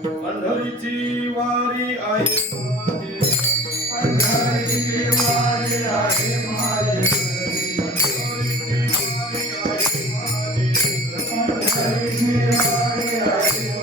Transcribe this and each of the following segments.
पंढरीची वारी आहे माझी, पंढरीची वारी आहे माझी, पंढरीची वारी आहे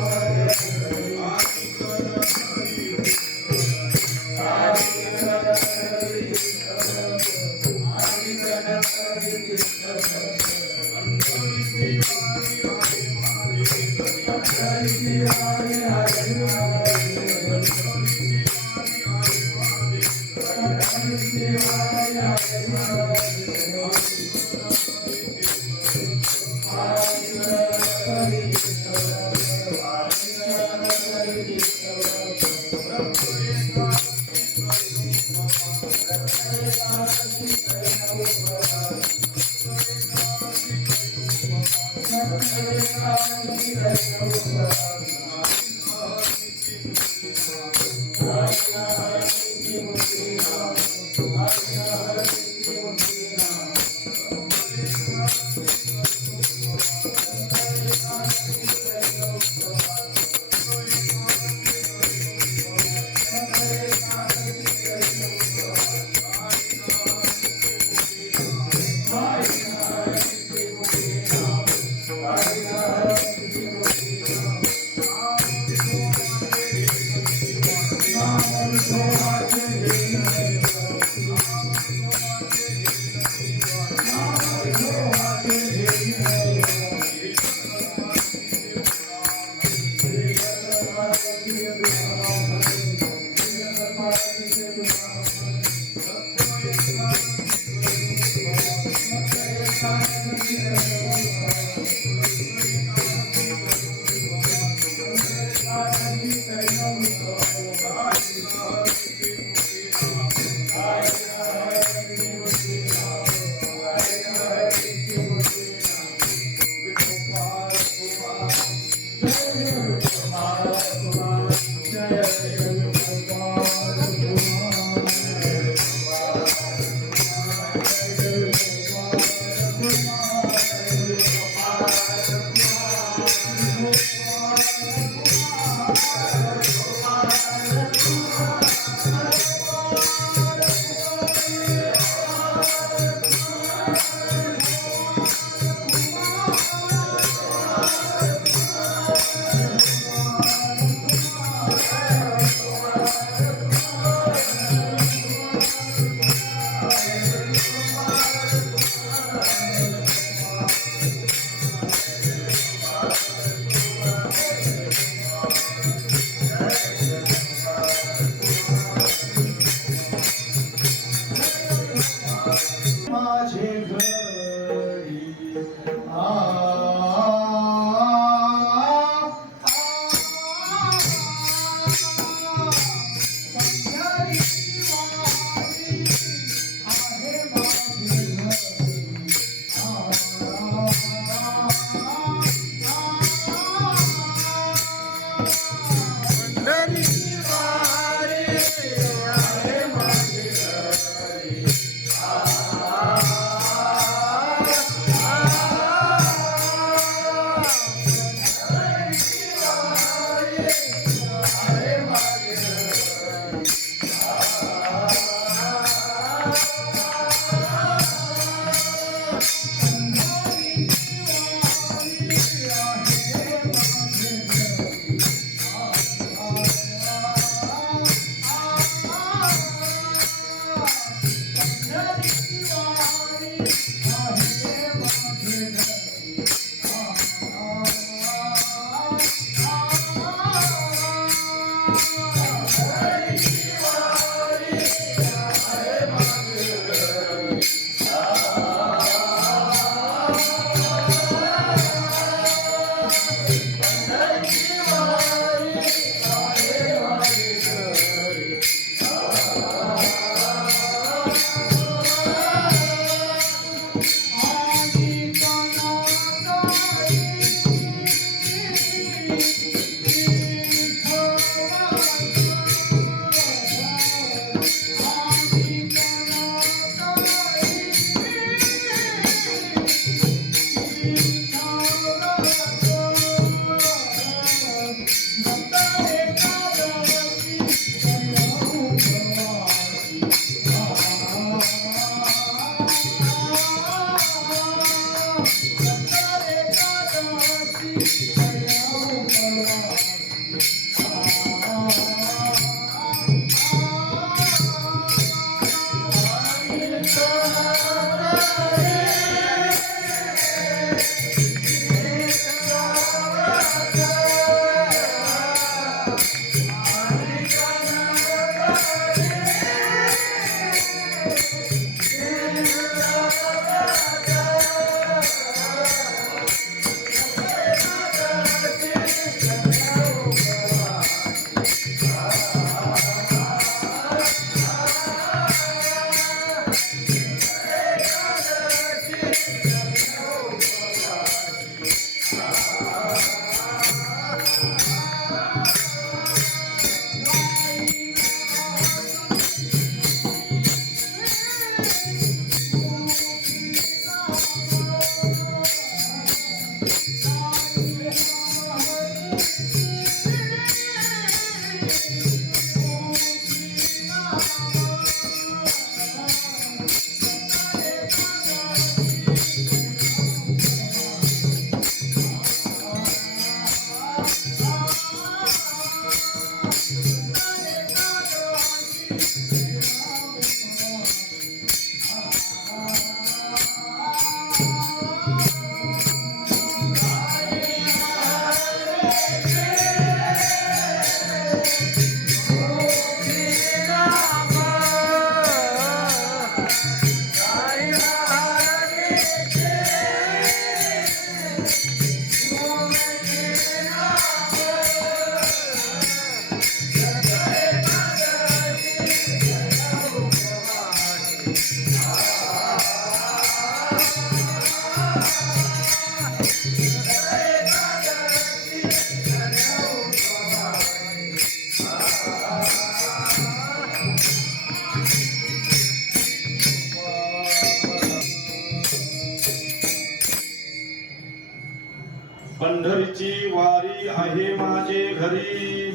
पंढरीची वारी आहे माझे घरी,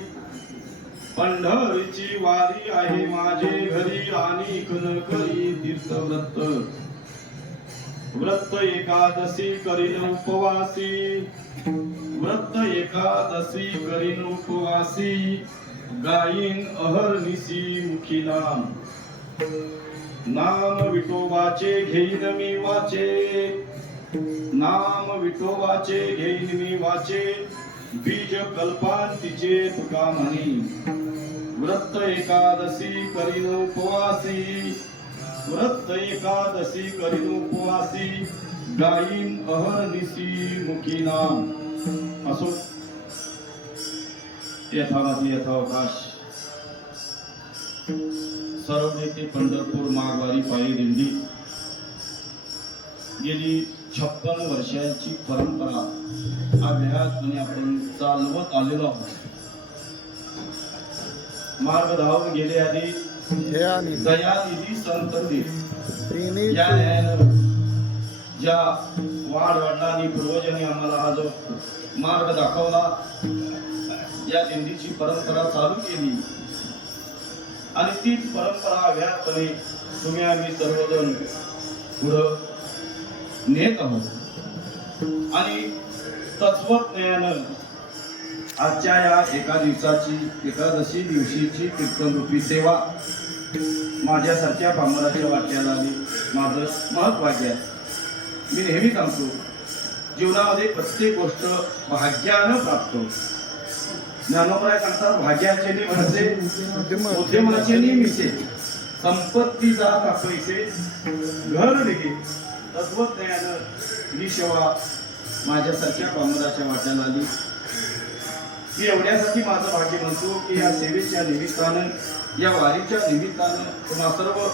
पंढरीची वारी आहे माझे घरी, आणि न करी तीर्थव्रत, व्रत एकादशी करीन उपवासी, व्रत एकादशी करीन उपवासी, गायीन अहर्निशी मुखी नाम, नाम विठोबाचे घेईन मी वाचे, नाम विठोबाचे घेईन मी वाचे, बीज कल्पांतीचे तुका म्हणी, व्रत एकादशी करीन उपवासी, व्रत एकादशी करीन उपवासी, गायीन अहर्निशी मुखी नाम. असो यथामती यथावकाश सरवडे ते पंढरपूर माघवारी पायी दिंडी गेली 56 वर्षांची परंपरा अभ्यासपणे आपण चालवत आलेलो आहोत. मार्ग धावून गेले आधी दयानिधी संत या न्यायानं ज्या वाडवडिलांनी पूर्वजांनी आम्हाला हा जो मार्ग दाखवला, या दिंडीची परंपरा चालू केली आणि तीच परंपरा अभ्यासपणे तुम्ही आम्ही सर्वजण पुढं नेत आहोत. आणि तत्वज्ञानं आजच्या या एका दिवसाची एकादशी दिवशीची कीर्तनरूपी सेवा माझ्यासारख्या पामराच्या वाट्याला आली. माझं महत्वाचं आहे. मी नेहमी सांगतो, जीवनामध्ये प्रत्येक गोष्ट भाग्यानं प्राप्त होते. ज्ञानोबराय सांगतात, भाग्याचे निमसे उद्यमाचे निमिसे, संपत्तीचा का पैसे घर निघे. तत्वज्ञानं ही सेवा माझ्यासारख्या पामराच्या वाट्याला आली. मी एवढ्यासाठी माझं भाग्य म्हणतो की या सेवेच्या निमित्तानं, या वारीच्या निमित्तानं तुम्हा सर्व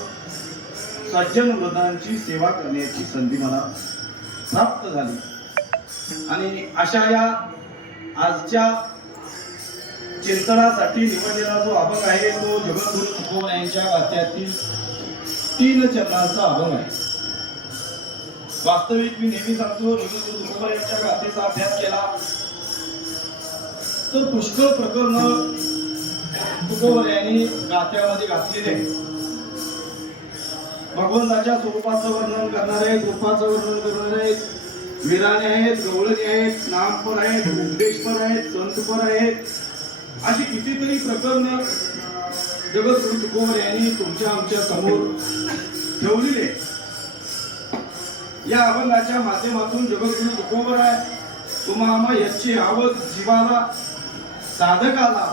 सज्जन वृद्धांची सेवा करण्याची संधी मला प्राप्त झाली. आणि अशा या आजच्या चिंतनासाठी निवडलेला जो अभंग आहे तो जगद्गुरु तुकोबा यांच्या गाथ्यातील 3 चरणांचा अभंग आहे. वास्तविक मी नेहमी सांगतो, जगद्गुरु तुकोबा यांच्या गाथेचा अभ्यास केला तर पुष्कळ प्रकरण तुकोबा यांनी गाथ्यामध्ये घातलेले आहे. भगवंताच्या स्वरूपाचं वर्णन करणारे आहेत, रूपाचं वर्णन करणारे आहेत, वीराने आहेत, गवळणी आहेत, नामपर आहेत, उपदेशपर आहेत, संतपर आहेत. अशी कितीतरी प्रकरण जगद्गुरु तुकोबा यांनी तुमच्या आमच्या समोर ठेवलेले. या अभंगाच्या माध्यमातून जगद्गुरु तुकोबा तुम्हाला याची आवड जीवाला, साधकाला,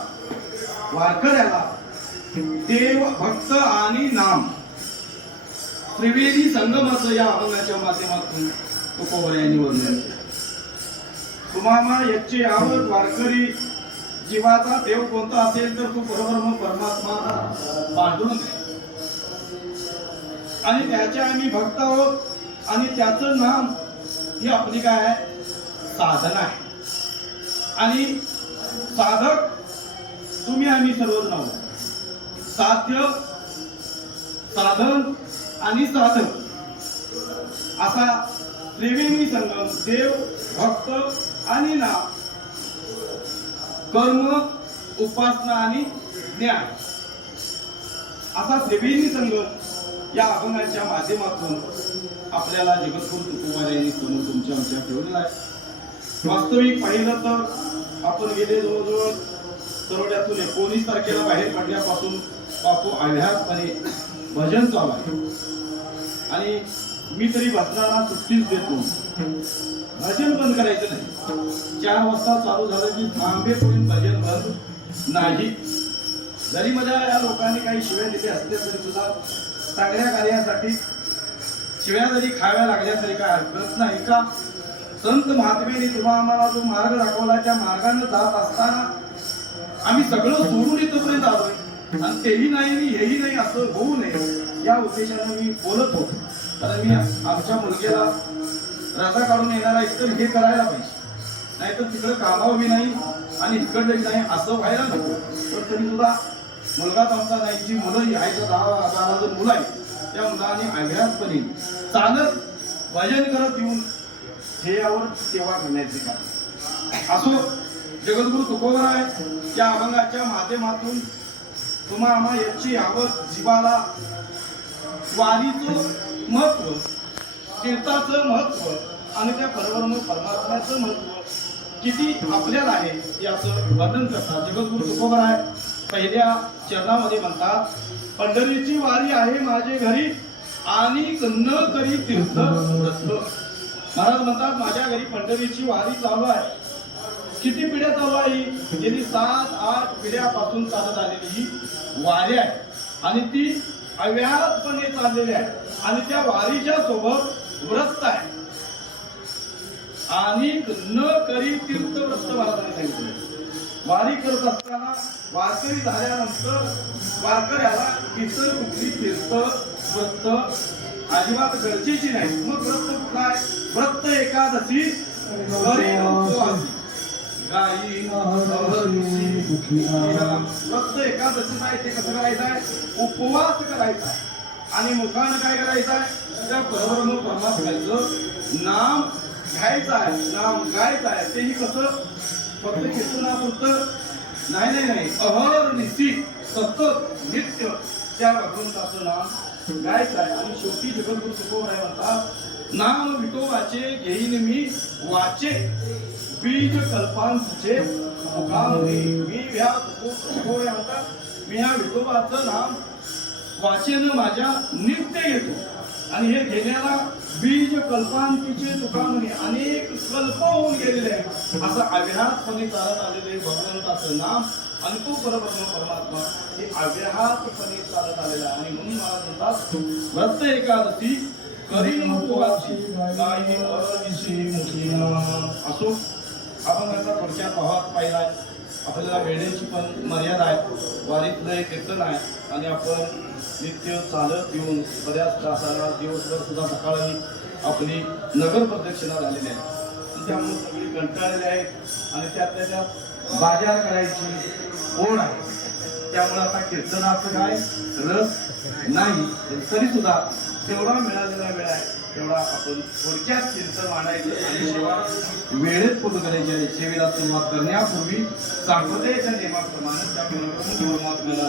वारकऱ्याला देव, भक्त आणि नाम त्रिवेदी संगमाचं या अभंगाच्या माध्यमातून तुकोबा यांनी वर्णन केलं. तुम्हाला याची आवड, वारकरी जीवाचा देव कोणता असेल तर तो परब्रह्म परमात्मा पांडुरंग आहे. आणि त्याचे आम्ही भक्त आहोत आणि त्याचं नाम ही आपली काय आहे, साधना आहे. आणि साधक तुम्ही आम्ही सर्वजण आहोत. साध्य, साधन आणि साधक असा त्रिवेणी संगम, देव भक्त आणि नाम, कर्म, उपासना आणि ज्ञान असा त्रिवेणी संगम या अभंगाच्या माध्यमातून आपल्याला जगद्गुरु तुकोबारायांनी समोर तुमच्या आमच्या ठेवलेला आहे. वास्तविक पाहिलं तर आपण गेले जवळजवळ सरवड्यातून 19 तारखेला बाहेर पडल्यापासून बापू अव्याहतपणे भजन चालू आहे आणि मी तरी भजनाला सुट्टीच देतो. भजन बंद करायचं नाही. 4 वाजता चालू झालं की थांबेपर्यंत भजन बंद नाही. जरी माझ्या या लोकांनी काही शिव्या दिले असले तरी सुद्धा चांगल्या कार्यासाठी शिव्या जरी खाव्या लागल्या तरी काय हरकत नाही का. संत महात्म्यांनी तुम्हा आम्हाला जो मार्ग दाखवला त्या मार्गाने जात असताना आम्ही सगळं सोडून इथपर्यंत आलोय आणि तेही नाही आणि हेही नाही असं होऊ नये या उद्देशाने मी बोलत होतो. तर मी आमच्या मुलग्याला रजा काढून येणारा इतर हे करायला पाहिजे, नाहीतर तिकडे कामावर बी नाही आणि इकडे नाही असं व्हायला नको. तर तरी सुद्धा मुलगाच आमचा नाही, जी मुलं आहेत 10-12 जण मुलं आहेत त्या मुलांनी अभ्यासपणे चालत भजन करत येऊन हे यावर सेवा करण्याचे काम असो. जगद्गुरु तुकोबाराय या अभंगाच्या माध्यमातून तुम्हा आम्हा याची आवड जीवाला वारीचं महत्व, तीर्थाचं महत्व आणि त्या परमात्म्याचं महत्व किती आपल्याला आहे याचं वर्णन करतात. जगद्गुरु तुकोबाराय पहिल्या चरणामध्ये म्हणतात, पंढरीची वारी आहे माझे घरी आणि न करी तीर्थ व्रत. महाराज म्हणतात माझ्या घरी पंढरीची वारी चालू आहे. किती पिढ्या चालू आहे? गेली 7-8 पिढ्यापासून चालत आलेली ही वारी आहे आणि ती अव्याहतपणे चाललेली आहे आणि त्या वारीच्या सोबत व्रत आहे आणि न करी तीर्थ व्रत महाराजांनी सांगितलं. वारी करत असताना वारकरी झाल्यानंतर वारकऱ्याला इतर कुठली तीर्थ व्रत अजिबात गरजेची नाही. मग व्रत कुठला आहे? व्रत एकादशी, घरी उपवास, गायी व्रत एकादशी आहे ते कसं करायचं आहे? उपवास करायचा आहे आणि मुखानं काय करायचं आहे? त्या परब्रह्म परमात्म्याचं नाम घ्यायचं आहे, नाम गायचं आहे. तेही कसं? फक्त कीर्तनापुरतं नाही, अहर्निशी सतत नित्य त्या भगवंताचं नाम गायचं आहे. आणि शेवटी जगद्गुरु तुकोबाराय म्हणतात, नाम विठोबाचे घेईन मी वाचे, बीज कल्पांचे मुखामध्ये. मी ह्या तुकोबाराय म्हणतात, मी ह्या विठोबाचं नाम वाचेनं माझ्या नित्य घेतो आणि हे घेण्याला बीज कल्पांतीचे तुकामणी अनेक कल्प होऊन गेलेले आहे. असं अव्याहतपणे चालत आलेले भगवंताचं नाम आणि तो परब्रह्म परमात्मा हे अव्याहतपणे चालत आलेला आहे. आणि म्हणून मला म्हणतात, व्रत एकादशी करीन उपवासी, गायी अहर्निशी मुखीना. असो अभंगाचा थोडक्यात भावात पाहिलाय. आपल्याला वेळेची पण मर्यादा आहे. वारीतलं एक कीर्तन आहे आणि आपण नित्य चालत येऊन बऱ्याच तासाला दिवसभर सुद्धा सकाळी आपली नगर प्रदक्षिणा झालेली आहे. त्यामुळे सगळी कंटाळलेली आहेत आणि त्यातल्या त्यात बाजार करायची ओढ आहे. त्यामुळे आता कीर्तनाचं काय रस नाही. तरी सुद्धा जेवढा मिळालेला वेळ आहे तेवढा आपण थोडक्यात कीर्तन मांडायचं आणि सेवा वेळेत पूर्ण करायची आहे. सेवेला सुरुवात करण्यापूर्वी सांप्रदायाच्या नियमाप्रमाणे त्या परमात्म्याला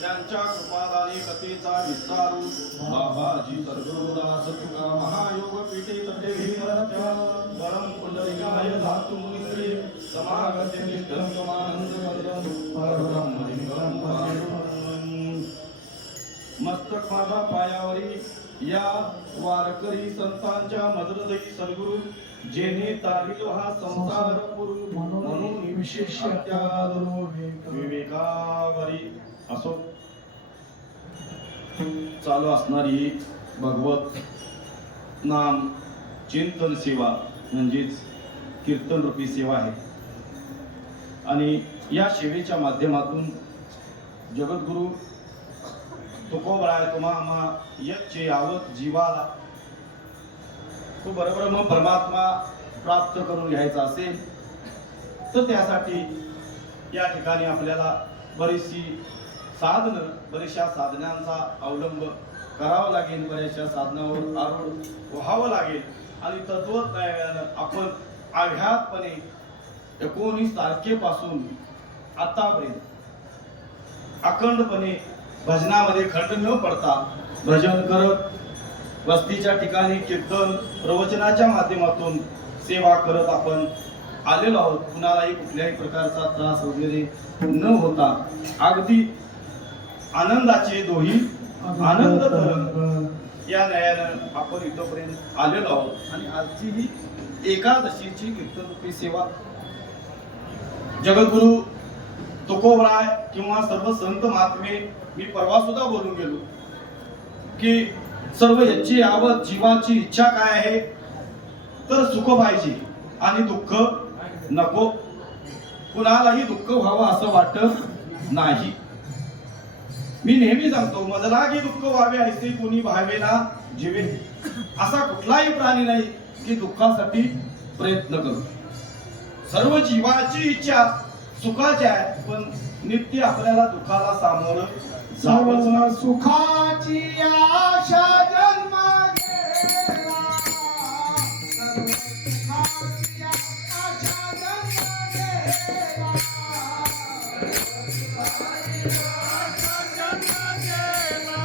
त्यांच्या कृपादानी कथेचा विस्तारू बाबाजी सर्वदास तुका महायोग पीठे तटे भीमरत्या परम पुंडलिकाय धातु मुनिश्री समागते निष्ठम समानंद वंदन परब्रह्म लिंगम भजन. मस्तक माझा पायावरी या वारकरी संतांच्या मदरदई सद्गुरु जेणे तारिलो हा संसार पुरून म्हणून विशेष विवेकावरी असो चालू असणारी भगवत नाम चिंतन सेवा म्हणजेच कीर्तन रूपी सेवा आहे आणि या सेवेच्या माध्यमातून जगद्गुरु तुकोबराय तुम्हा यच्चे यावत जीवाला तो बरोबर मग परमात्मा प्राप्त करून घ्यायचा असेल तर त्यासाठी या ठिकाणी आपल्याला बऱ्याचशा साधनांचा अवलंब करावा लागेल, बऱ्याचशा साधनावर आरूढ व्हावं लागेल आणि तत्वज्ञानानं आपण अव्याहतपणे 19 तारखेपासून आतापर्यंत अखंडपणे भजनामध्ये खंड न पडता भजन करत वस्तीच्या ठिकाणी कीर्तन प्रवचनाच्या माध्यमातून सेवा करत आपण आलेलो आहोत. कुणालाही कुठल्याही प्रकारचा त्रास वगैरे न होता अगदी आनंदाचे दोही आनंद या न्यायानं आपण इथपर्यंत आलेलो आहोत आणि आजची ही एकादशीची कीर्तन रूपी सेवा जगद्गुरु तुकोबराय किंवा सर्व संत महात्मे मी परवा सुद्धा बोलून गेलो की सर्व याची यावत जीवाची इच्छा काय आहे तर सुख पाहिजे आणि दुःख नको. कुणालाही दुःख व्हावं असं वाटत नाही. मी नेहमी सांगतो मजलागी दुःख व्हावे ऐसे कोणी भावेना जीवे. असा कुठलाही प्राणी नाही की दुःखासाठी प्रयत्न करू. सर्व जीवाची इच्छा सुखाची आहे पण नित्य आपल्याला दुःखाला सामोरं जावं. सुखाची आशा जन्म गेला, सर्व सुखाची आशा जन्म गेला, सुखाची आशा जन्म गेला,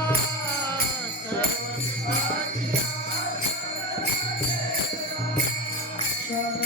सर्व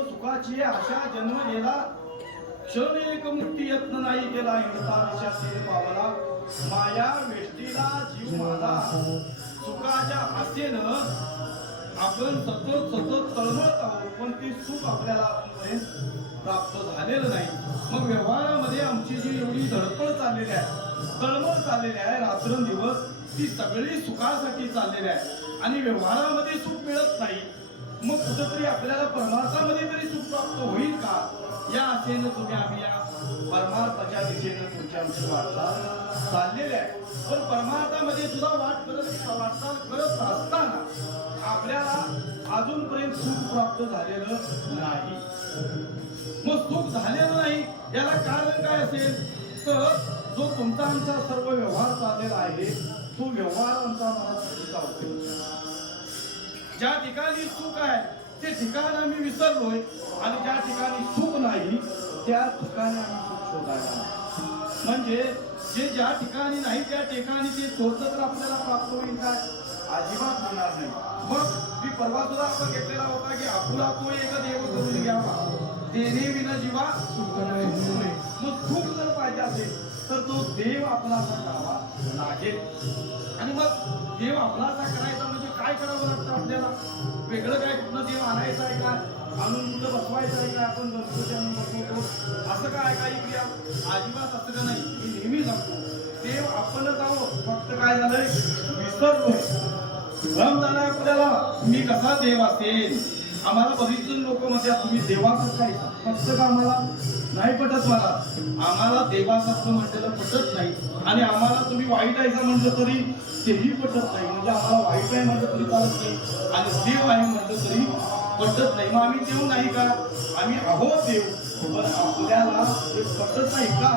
सुखाची सुखाची आशा जन्म गेला, क्षण एक मुक्ती यत्न नाही केला. हिंडता दिशाशील पावला, माया वेष्टीला जीव माझा. सुखाच्या आशेनं आपण सतत तळमळत आहोत पण ते सुख आपल्याला आतापर्यंत प्राप्त झालेलं नाही. मग व्यवहारामध्ये आमची जी एवढी धडपड चाललेली आहे, तळमळ चाललेली आहे, रात्रंदिवस ती सगळी सुखासाठी चाललेली आहे आणि व्यवहारामध्ये सुख मिळत नाही. मग कुठंतरी आपल्याला परमार्थामध्ये तरी सुख प्राप्त होईल का या आशेनं आम्ही या परमार्थाच्या दिशेनं तुमच्या आमची वाटचाल चाललेली आहे. पण परमार्थामध्ये सुद्धा वाटचाल करत असताना आपल्याला अजूनपर्यंत सुख प्राप्त झालेलं नाही. मग सुख झालेलं नाही याला कारण काय असेल तर जो तुमचा आमचा सर्व व्यवहार चाललेला आहे तो व्यवहार आमचा मला चुकीचा होतो. ज्या ठिकाणी सुख आहे ते ठिकाण आम्ही विसरलोय आणि ज्या ठिकाणी सुख नाही त्या ठिकाणी आम्ही सुख शोधायला. म्हणजे जे ज्या ठिकाणी नाही त्या ठिकाणी ते शोधलं तर आपल्याला प्राप्त होईल काय? अजिबात होणार नाही. मग मी परवा सुद्धा आपण घेतलेला होता की आपुला तो एक देव करून घ्यावा, देणे विना जीवा सुख नये. मग सुख जर पाहिजे असेल तर तो देव आपलासा करावा लागेल. आणि मग देव आपलासा करायचा म्हणजे काय करावं लागतं आपल्याला? वेगळं काय कुठलं देव आणायचं आहे का? आणून कुठं बसवायचं आहे का? आपण गणपती आणून बसवतो असं काय काही क्रिया? अजिबात असं का नाही. मी नेहमी सांगतो देव आपणच आहोत, फक्त काय झालंय विसरलो. भ्रम झाला आपल्याला मी कसा देव असेल. आम्हाला बरीच लोक म्हणतात तुम्ही देवाचं काय फक्त का आम्हाला नाही पटत. मला आम्हाला देवासारखं म्हटलेलं पटत नाही आणि आम्हाला तुम्ही वाईट आहे म्हटलं तरी तेही पटत नाही. म्हणजे आम्हाला वाईट आहे म्हटलं तरी चालत नाही आणि देव आहे म्हटलं तरी पटत नाही. मग आम्ही देव नाही का? आम्ही आहोत देव, पण आपल्याला ते पटत नाही का?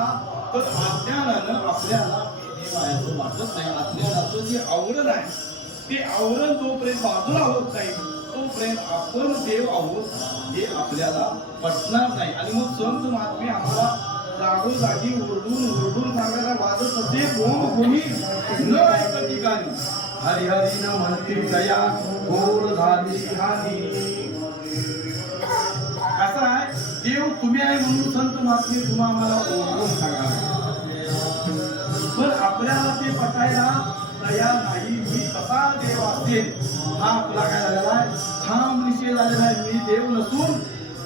तर अज्ञानानं आपल्याला देव आहे असं वाटत नाही. अज्ञानाचं जे आवरण आहे ते आवरण जोपर्यंत बाजूला होत नाही तोपर्यंत आपण देव आहोत हे आपल्याला पटणार नाही. आणि मग संत महात्मे आम्हाला जागोजागी ओरडून सांगायला वाजत असे कोणी न ऐकत ठिकाणी हरिहरी न म्हणते दया घोर झाली हानी. असं आहे देव तुम्ही आहे म्हणून संत महात्मे तुम्हा आम्हाला ओरडून सांगा. पण आपल्याला ते पटायला तयार नाही. मी कसा देव असेल हा आपला काय झालेला आहे ठाम निश्चय झालेला आहे. मी देव नसून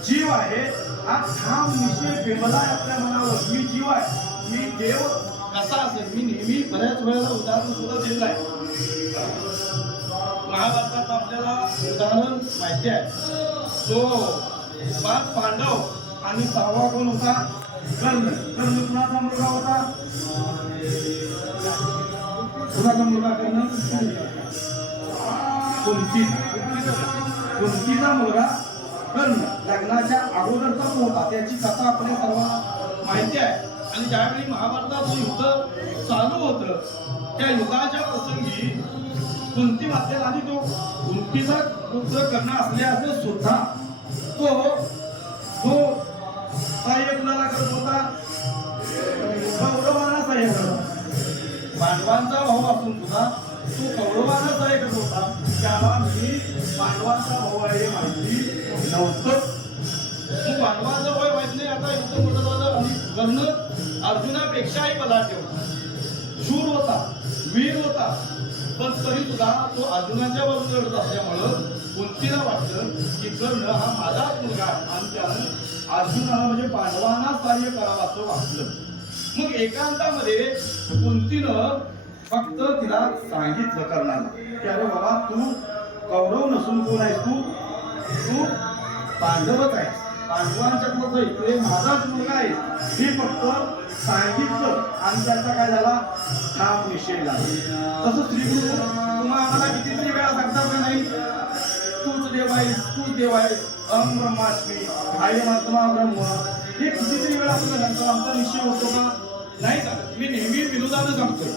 जीव आहे हा ठाम निश्चय बिंबला आपल्या मनावर. मी जीव आहे, मी देव कसा असेल. मी नेहमी बऱ्याच वेळेला उदाहरण सुद्धा दिलेलं आहे. महाभारतात आपल्याला उदाहरण माहिती आहे. जो 5 पांडव आणि 6वा कोण होता? कर्ण. कर्ण कुणाचा मुलगा होता? कुणाचा मुलगा कर्ण? कुंतीचा मुलगा कर्ण. लग्नाच्या अगोदरचा होता. त्याची कथा आपल्या सर्वांना माहिती आहे. आणि ज्यावेळी महाभारताचं युद्ध चालू होतं त्या युद्धाच्या प्रसंगी कुंती मातेला आणि तो कुंतीचा पुत्र कर्ण असल्याचं सुद्धा तो सहाय्य कुणाला करत होता? कौरवांना सहाय्य करत होता. पांडवांचा भाऊ असून सुद्धा तो कौरवांना सहाय्य करत होता. त्याला मी पांडवांचा भाऊ आहे माहिती नव्हतं. तू पांडवांचा भाऊ माहिती नाही. आता युद्ध मोठं झालं आणि कर्ण अर्जुनापेक्षाही बलाढ्य होता, शूर होता, वीर होता. पण तरी सुद्धा तो अर्जुनाच्या बाजूने लढत असल्यामुळं कुंतीला वाटलं की कर्ण हा माझाच मुलगा आणि त्यानं अर्जुनाला म्हणजे पांडवांना सहाय्य करावं असं वाटलं. मग एकांतामध्ये कुंतीनं फक्त तिला सांगितलं कर्णाला की अरे बाबा तू कौरव नसून कोण आहेस? तू पांडवच आहेस. पांडवांच्या इकडे माझाच मुलगा आहे हे फक्त सांगितलं आणि त्याचा काय झाला ठाम निश्चय झाला. तसं श्रीगुरु तुम्हा आम्हाला कितीतरी वेळा सांगतात का नाही तूच देव आहेस, तूच देव आहेस, अहम ब्रह्मास्मी आत्मा ब्रह्म. हे कितीतरी वेळा आपल्याला सांगतो. आमचा निश्चय होतो का? नाही सांगत. मी नेहमी विनोदानं सांगतोय.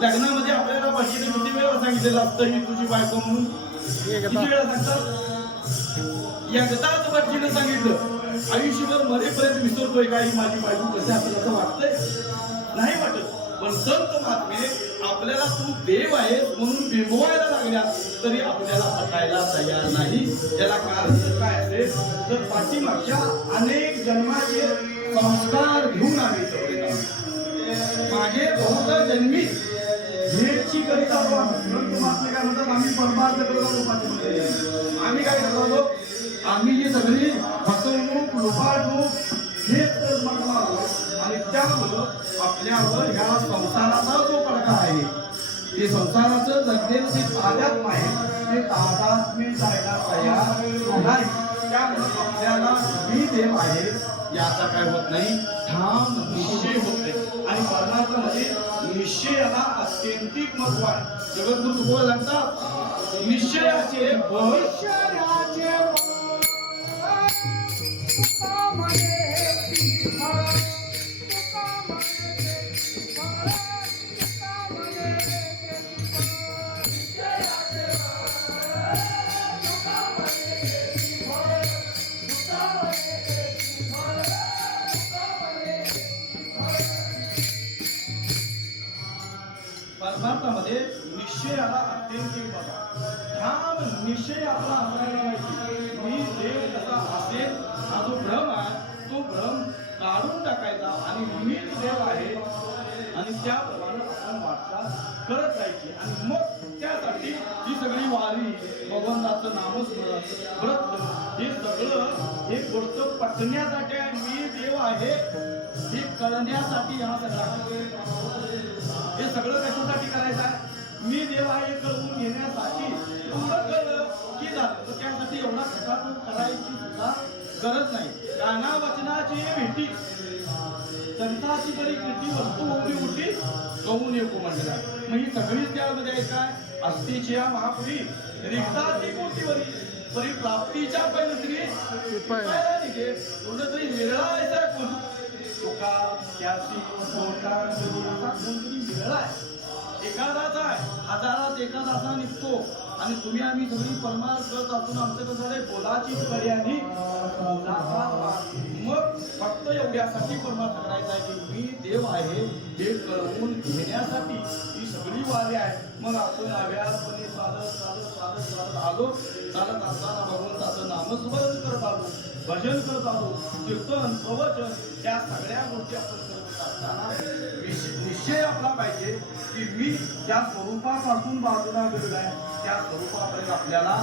लग्नामध्ये आपल्याला बाकीने किती वेळा सांगितलेलं असतं ही तुझी बायको म्हणून किती वेळा सांगतात? एकदाच बाकीनं सांगितलं. आयुष्यभर मरेपर्यंत विसरतोय का ही माझी बायको कशी असेल असं वाटतंय? नाही वाटत. पण संत महात्मे आपल्याला तू देव आहेस म्हणून बिंबवायला लागल्या तरी आपल्याला पटायला तयार नाही. याला कारण काय असेल तर पाठीमागच्या अनेक जन्माचे संस्कार घेऊन आम्ही मागे बहुधा जन्मी भेटची करीत आलो. महात्मे काय म्हणतात आम्ही परमार्थ करत आलो. आम्ही काय करत आलो? आम्ही ही सगळी फसवणूक लुबाडणूक हेच करत आलो. आणि त्यामुळं आपल्यावर ह्या संसाराचा जो पडका आहे ते संसाराचं जगलेलं जे ताब्यात आहे ते ताब्यात मी जायला तयार नाही. त्यामुळं आपल्याला मी देव आहे याचा काय होत नाही ठाम निश्चय होते. आणि परमार्थामध्ये निश्चयाला अत्यंतिक महत्व आहे. जगद्गुरु तुकोबा सांगतात निश्चयाचे परमार्थामध्ये निश्चयाला अत्यंतिक महत्व. ठाम निश्चय आपला असणारा पाहिजे. मी देव कसा असेल हा जो भ्रम आहे तो भ्रम काढून टाकायचा आणि मीच देव आहे आणि त्याप्रमाणे आपण वाटचाल करत राहायची. आणि मग त्यासाठी ही सगळी वारी भगवंताचं नामस्मरण व्रत हे सगळं हे गोष्ट पटण्यासाठी आहे. मी देव आहे हे कळण्यासाठी हा सगळा हे सगळं कशासाठी करायचं आहे? मी देव आहे कळवून घेण्यासाठी एवढं कळलं की झालं. तर त्यासाठी एवढा खटाटूप करायची सुद्धा गरज नाही. गाना वचनाची भेटी संताची बरी कीर्ती वस्तू होती उठी गहून येऊ म्हणला. मग ही सगळीच त्यामध्ये आहे काय अस्तीची या महापुरी रिक्ताची कोटीवरी परी प्राप्तीच्या पैलत्री कोणतरी मिळायचा कोण तुका त्याची मोठा असा कोणतरी मिळालाय. एखादाच आहे हजारात एखादा असा निघतो आणि तुम्ही आम्ही सगळी परमार्थ करत असून आमचं कसं आहे बोलाचीच कडी आणि मग फक्त एवढ्यासाठी परमार्थ करायचा आहे की मी देव आहे हे कळवून घेण्यासाठी ही सगळी वारी आहे. मग आपण अभ्यासपणे चालत चालत चालत चालत आलो. चालत असताना भगवंताचं नामस्मरण करत आलो, भजन करत आलो, कीर्तन प्रवचन या सगळ्या गोष्टी आपण करत असताना निश्चय आपला पाहिजे की मी त्या स्वरूपापासून बाजूला गेलेलो आहे. त्या स्वरूपापर्यंत आपल्याला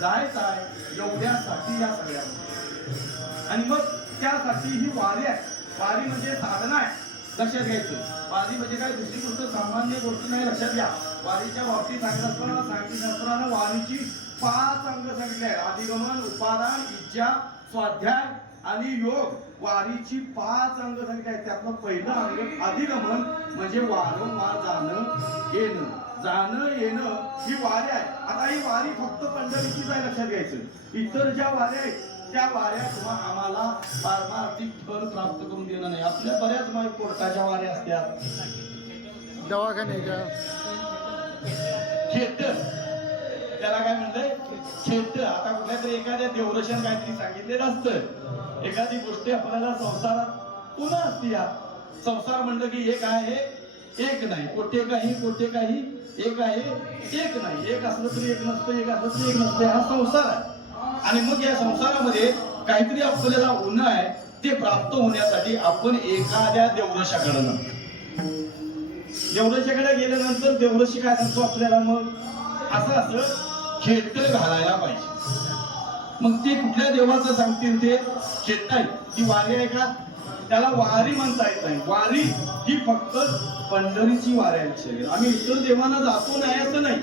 जायचं आहे एवढ्यासाठी या सगळ्या. आणि मग त्यासाठी ही वारी आहे. वारी म्हणजे साधना आहे. लक्षात घ्यायचं वारी म्हणजे काय दुसरी गोष्ट सामान्य गोष्ट नाही. लक्षात घ्या वारीच्या बाबतीत सांगत असताना सांख्यशास्त्रानं वारीची 5 अंग सांगितले आहे. अधिगमन, उपादान, इच्छा, स्वाध्याय आणि योग. वारीची 5 अंग सांगितले आहेत. त्यातलं पहिलं अंग अधिगमन म्हणजे वारंवार जाणं येणं. जाणं येणं ही वारी आहे. आता ही वारी फक्त पंढरीचीच आहे लक्षात घ्यायचं. इतर ज्या वाऱ्या आहेत त्या वाऱ्या किंवा आम्हाला पारमार्थिक फळ प्राप्त करून देणं नाही. आपल्या बऱ्याच कोर्टाच्या वाऱ्या असतात दवाखान्याच्या खेट त्याला काय म्हणतंय खेट. आता कुठल्या तरी एखाद्या देवदर्शन काहीतरी सांगितलेलं असतं. एखादी गोष्ट आपल्याला संसारात पुन्हा असते. या संसार म्हणलं की एक आहे एक नाही, कोठे काही एक आहे एक नाही, एक असलं तरी एक नसतं, एक असलं तरी एक नसतं. हा संसार आहे. आणि मग या संसारामध्ये काहीतरी आपल्याला होणं आहे. ते प्राप्त होण्यासाठी आपण एखाद्या देवदर्शाकडे गेल्यानंतर देवदर्शी काय सांगतो आपल्याला मग असं खेट घालायला पाहिजे. मग ते कुठल्या देवाचं सांगतील ते खेट आहे. ती वारी आहे का त्याला वारी म्हणता येत नाही. वारी ही फक्त पंढरीची वारी आहे. आम्ही इतर देवांना जातो नाही असं नाही,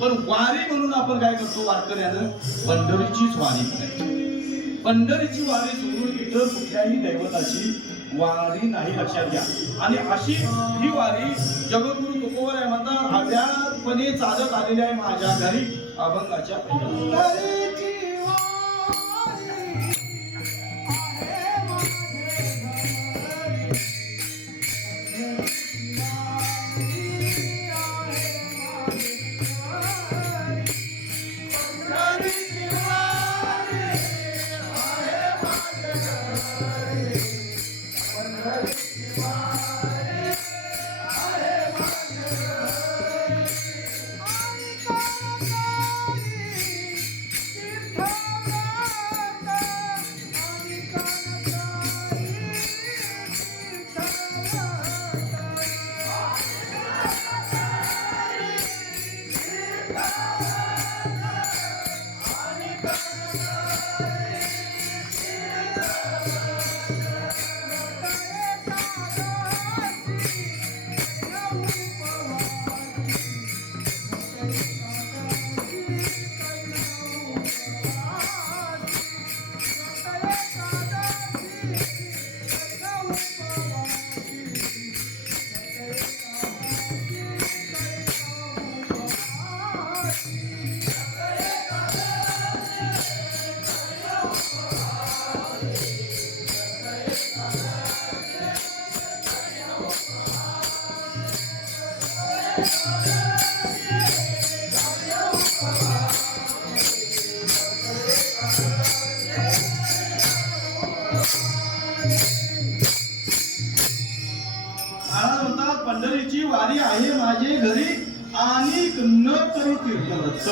पण वारी म्हणून आपण काय करतो वारकऱ्यानं पंढरीचीच वारी करायची. पंढरीची वारी सोडून इतर कुठल्याही दैवताची वारी नाही लक्षात घ्या. आणि अशी ही वारी जगद्गुरु तुकोबर आहे म्हणतात अव्याहतपणे चालत आलेली आहे माझ्या घरी अभंगाच्या पंढरीची वारी आहे माझे घरी आणि न तरी तीर्थव्रत.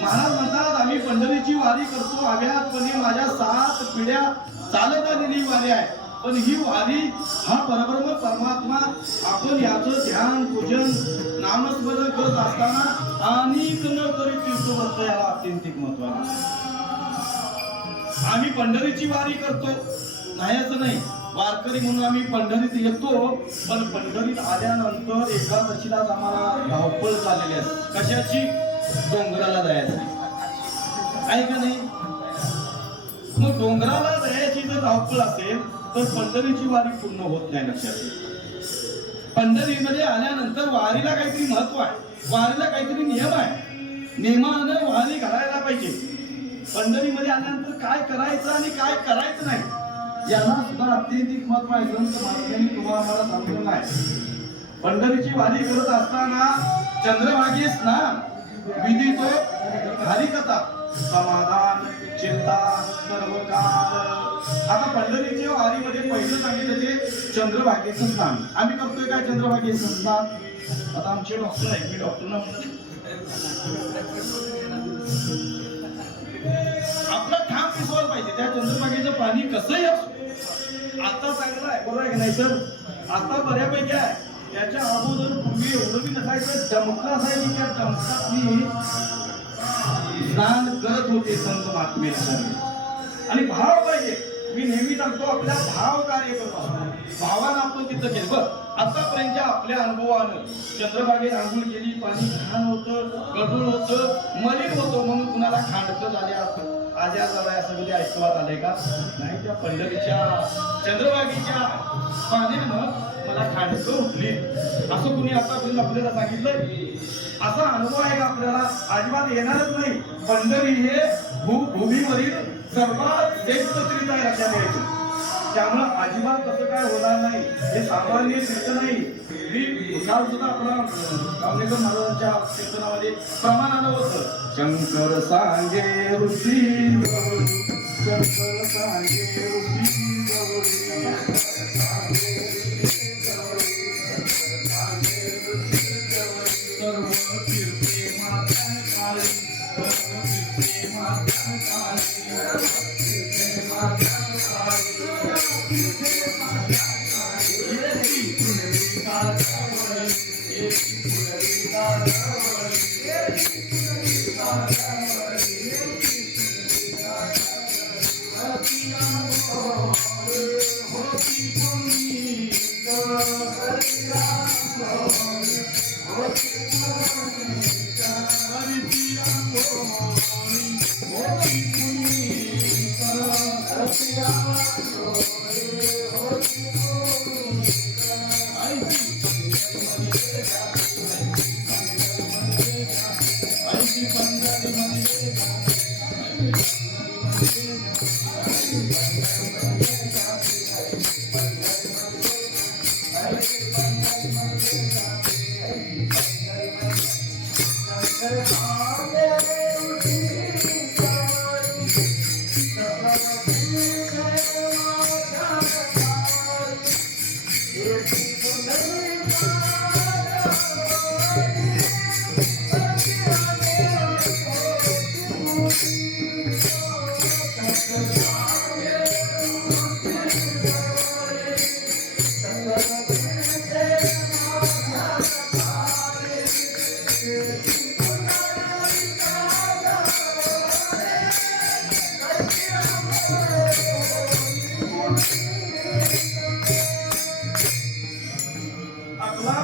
महाराज म्हणतात आम्ही पंढरीची वारी करतो अव्याहतपणे माझ्या 7 पिढ्या चालत आलेली वारी आहे. पण ही वारी हा परब्रह्म परमात्मा आपण याचं ध्यान पूजन नामस्मरण करत असताना अनेक न तरी तीर्थव्रत याला अत्यंतिक महत्व आहे. आम्ही पंढरीची वारी करतो नाही असं नाही, वारकरी म्हणून आम्ही पंढरीत येतो, पण पंढरीत आल्यानंतर एकादशीलाच आम्हाला धावपळ झालेली आहे. कशाची? डोंगराला जायचं आहे का नाही? मग डोंगराला जायची जर धावपळ असेल तर पंढरीची वारी पूर्ण होत नाही. लक्षात ठेवा, पंढरीमध्ये आल्यानंतर वारीला काहीतरी महत्व आहे, वारीला काहीतरी नियम आहे. नियमानं वारी घालायला पाहिजे. पंढरीमध्ये आल्यानंतर काय करायचं आणि काय करायचं नाही याला सुद्धा अत्यंतिक महत्व आहे. ग्रंथ महात्म्यांनी तुम्हाला आम्हाला सांगितलं आहे. पंढरीची वारी करत असताना चंद्रभागी स्नान, विधी तो हरिकथा, समाधान, चिंता, सर्व काल. आता पंढरीच्या वारीमध्ये पहिलं सांगितलं ते चंद्रभागेचं स्नान. आम्ही करतोय काय चंद्रभागेचं स्नान? आता आमचे डॉक्टर आहे, मी डॉक्टरना म्हणतो आपला ठाम पिसवायला पाहिजे. त्या चंद्रभागेचं पाणी कसंही असो, आता चांगलं आहे, बरोबर आहे की नाही सर? आता बऱ्यापैकी आहे. त्याच्या अगोदर पूर्वी एवढं बी नसायचं, डमका असायची. त्या डमकातली स्नान करत होते संत महात्मे. आणि भाव पाहिजे. मी नेहमी सांगतो, आपल्या भाव कार्य करतो, भावानं आपण तिथं केलं. बरं, आतापर्यंतच्या आपल्या अनुभवानं चंद्रभागेत आंघोळ केली, पाणी घाण होतं, गढूळ होतं, मलिन होतं, म्हणून कुणाला खांडकं झाले, आजार झालाय असं कधी ऐकवात आलंय का? नाही. त्या पंढरीच्या चंद्रभागेच्या पाण्यानं मला खांडकं उठली असं कुणी आतापर्यंत आपल्याला सांगितलंय? असा अनुभव आहे का आपल्याला? अजिबात येणारच नाही. पंढरी हे भूमीवरील सर्वात श्रेष्ठ तीर्थ आहे, लक्षात घ्यायचं. त्यामुळं अजिबात तसं काय होणार नाही. हे सामान्य तीर्थ नाही. काल सुद्धा आपला कामनेकर महाराजांच्या कीर्तनामध्ये प्रमाणानं होतं, शंकर सांगे ऋषी गवळी, शंकर सांगे ऋषी गवळी, सर्व तीर्थे माता काळी, सर्व तीर्थे माता काळी, तीर्थे माता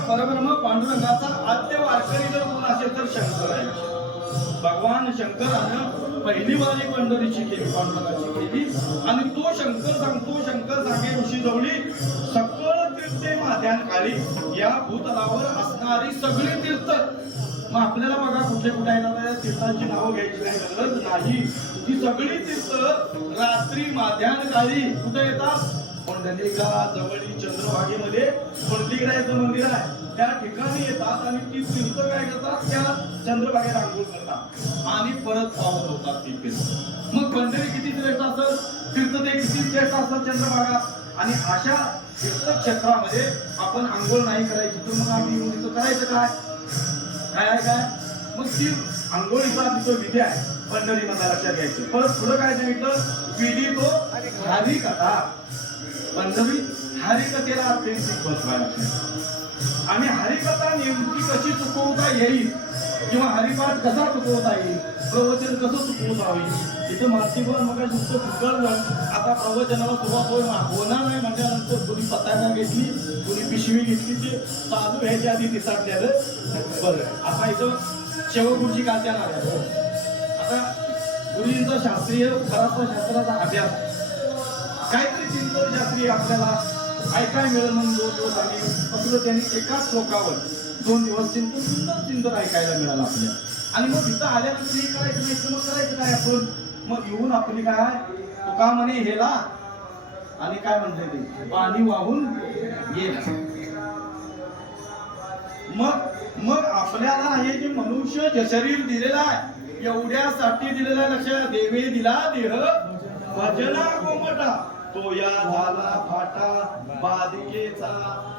परब्रह्म पांडुरंगाचा आद्य वारकरी जर कोण असेल तर शंकर आहे. भगवान शंकरानं पहिली वारी पंढरीची केली, पांडुरंगाची केली. आणि तो शंकर सांगतो, शंकर सांगे ऋषी जवळी, सकळ तीर्थे माध्यान काळी, या भूतलावर असणारी सगळी तीर्थ. मग आपल्याला बघा कुठे कुठे येणार तीर्थांची नावं घ्यायची काही गरज नाही. ती सगळी तीर्थ रात्री माध्यान काळी कुठे येतात? पंढरीका जवळी चंद्रभागेमध्ये पंढरीरायाचं मंदिर आहे, त्या ठिकाणी येतात. आणि ती तीर्थ काय करतात? त्या चंद्रभागेत आंघोळ करतात आणि परत पावत होतात ती तीर्थ. मग पंढरी किती श्रेष्ठ असेल, तीर्थ ते किती श्रेष्ठ असेल चंद्रभागा. आणि अशा तीर्थक्षेत्रामध्ये आपण आंघोळ नाही करायची तर मग आम्ही येऊन करायचं काय? काय आहे काय? मग ती आंघोळीचा तिथं विधी आहे पंढरीमध्ये, लक्षात घ्यायचं. परत पुढं काय सांगितलं? विधी तो हरिकथा. पंढरी हरिकथेला अत्यंत महत्व आहे. आणि हरिकथा नेमकी कशी चुकवता येईल किंवा हरिपाठ कसा चुकवता येईल, प्रवचन कसं चुकवता येईल, इथं मातीवर मग नुसतं फुकळलं. आता प्रवचनाला सुरुवात होणार नाही म्हटल्यानंतर कुणी पताका घेतली, कुणी पिशवी घेतली, ते चालू व्हायच्या आधी दिसाटल्यानं बरं. आता इथं शेवगुरुजी काय देणार आहे? आता गुरुजींचा शास्त्रीय बराचसा शास्त्राचा अभ्यास काहीतरी चिंतन शास्त्रीय आपल्याला ऐकाय मिळेल म्हणून 2 दिवस आली असं त्यांनी एकाच श्लोकावर 2 दिवस चिंतन ऐकायला मिळालं आपल्याला. आणि मग इथं आल्यानंतर हे करायचं नाही तर मग करायचं काय आपण? मग येऊन आपली काय तुका म्हणे हेला आणि काय म्हणते ते पाणी वाहून गेला. मग आपल्याला हे जे मनुष्य जे शरीर दिलेलं आहे एवढ्यासाठी दिलेला आहे. लक्षात, देवे दिला देह भजना कोमटा तो या झाला फाटा बाधिकेचा.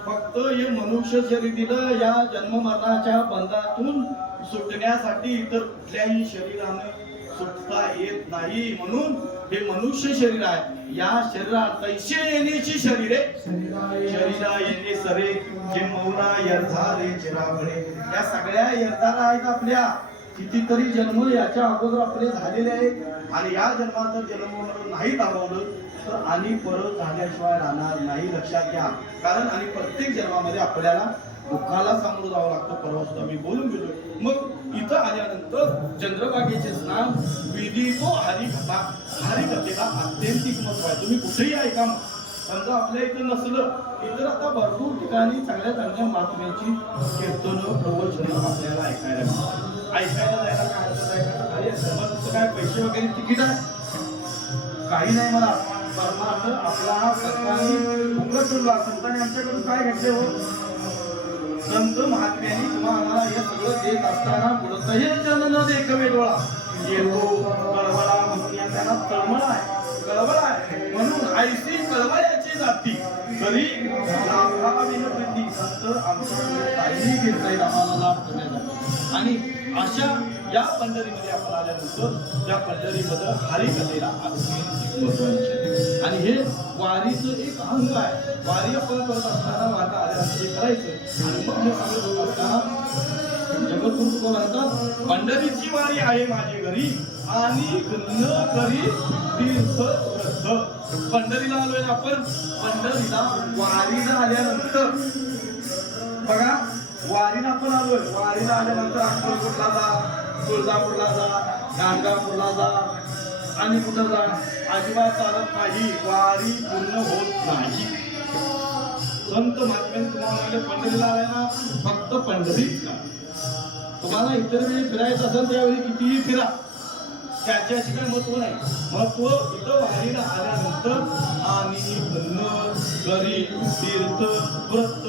फक्त हे मनुष्य शरीर दिलं या जन्म मरणाच्या बंधातून सुटण्यासाठी. इतर कुठल्याही शरीराने सुटता येत नाही. म्हणून हे मनुष्य शरीर आहे. या शरीरात तैसे येण्याची शरीरे शरीरा येणे सरे जे मौना यर्धा रे चिरागणे. या सगळ्या यर्धारा आहेत आपल्या. कितीतरी जन्म याच्या अगोदर आपले झालेले आहेत. आणि या जन्मात जर जन्म नाही थांबवलं तर आणि परत झाल्याशिवाय राहणार नाही. लक्षात घ्या. कारण आणि प्रत्येक जन्मामध्ये आपल्याला दुःखाला सामोरं जावं लागतं. परवा सुद्धा मी बोलून गेलो. मग इथं आल्यानंतर चंद्रभागेचे स्नान विधी तो हरिकथा. हरिकथेला अत्यंतिक महत्व आहे. तुम्ही कुठेही ऐका. समजा आपल्या इथं नसलं इतर आता भरपूर ठिकाणी चांगल्या चांगल्या महात्म्याची कीर्तनं प्रवचनं आपल्याला ऐकायला मिळतात. ऐकायला जायला काय अर्थ आहे? अरे धर्माचं काय पैसे वगैरे तिकीट आहे काही नाही. मला परमार्थ आपला हा सरकारने फुकट सोडला. संतांनी आमच्याकडून काय घेतले हो? संत महात्म्यांनी तुम्हा आम्हाला हे सगळं देत असताना पुढचंही जनन देखवे डोळा येतो कळवळा म्हणून या त्यांना तळमळ आहे. कळवळ आहे म्हणून ऐसी कळवळ्याची जाती तरी लाभाविन प्रीती. संत आमच्याकडे काहीही घेत नाहीत आम्हाला लाभ करण्यासाठी. आणि अशा या पंढरीमध्ये आपण आल्यानंतर त्या पंढरीमध्ये हरिकथेला अत्यंत महत्त्वाचे. आणि हे वारीचं एक अंग आहे. वारी आपण करत असताना वाटा आल्यानंतर हे करायचं. आणि मग हे सगळं होत असताना जगद्गुरु तुकोबा म्हणतात पंढरीची वारी आहे माझी घरी आणि न करी तीर्थ व्रत. पंढरीला आलोय आपण. पंढरीला वारीला आल्यानंतर बघा वारीला आपण आलोय. वारीला आल्यानंतर अक्कलकोटला जा, तुळजापूरला जा, गाणगापूरला जा आणि कुठं जा. अजिबात चालत नाही. वारी पूर्ण होत नाही. संत महात्म्यांनी तुम्हाला पंढरीला आलाय ना फक्त पंढरीच का. तुम्हाला इतर वेळी फिरायचं असेल त्यावेळी कितीही फिरा त्याच्याशी काही महत्व नाही. महत्व इथं वारीला आल्यानंतर आणि न करी तीर्थ व्रत.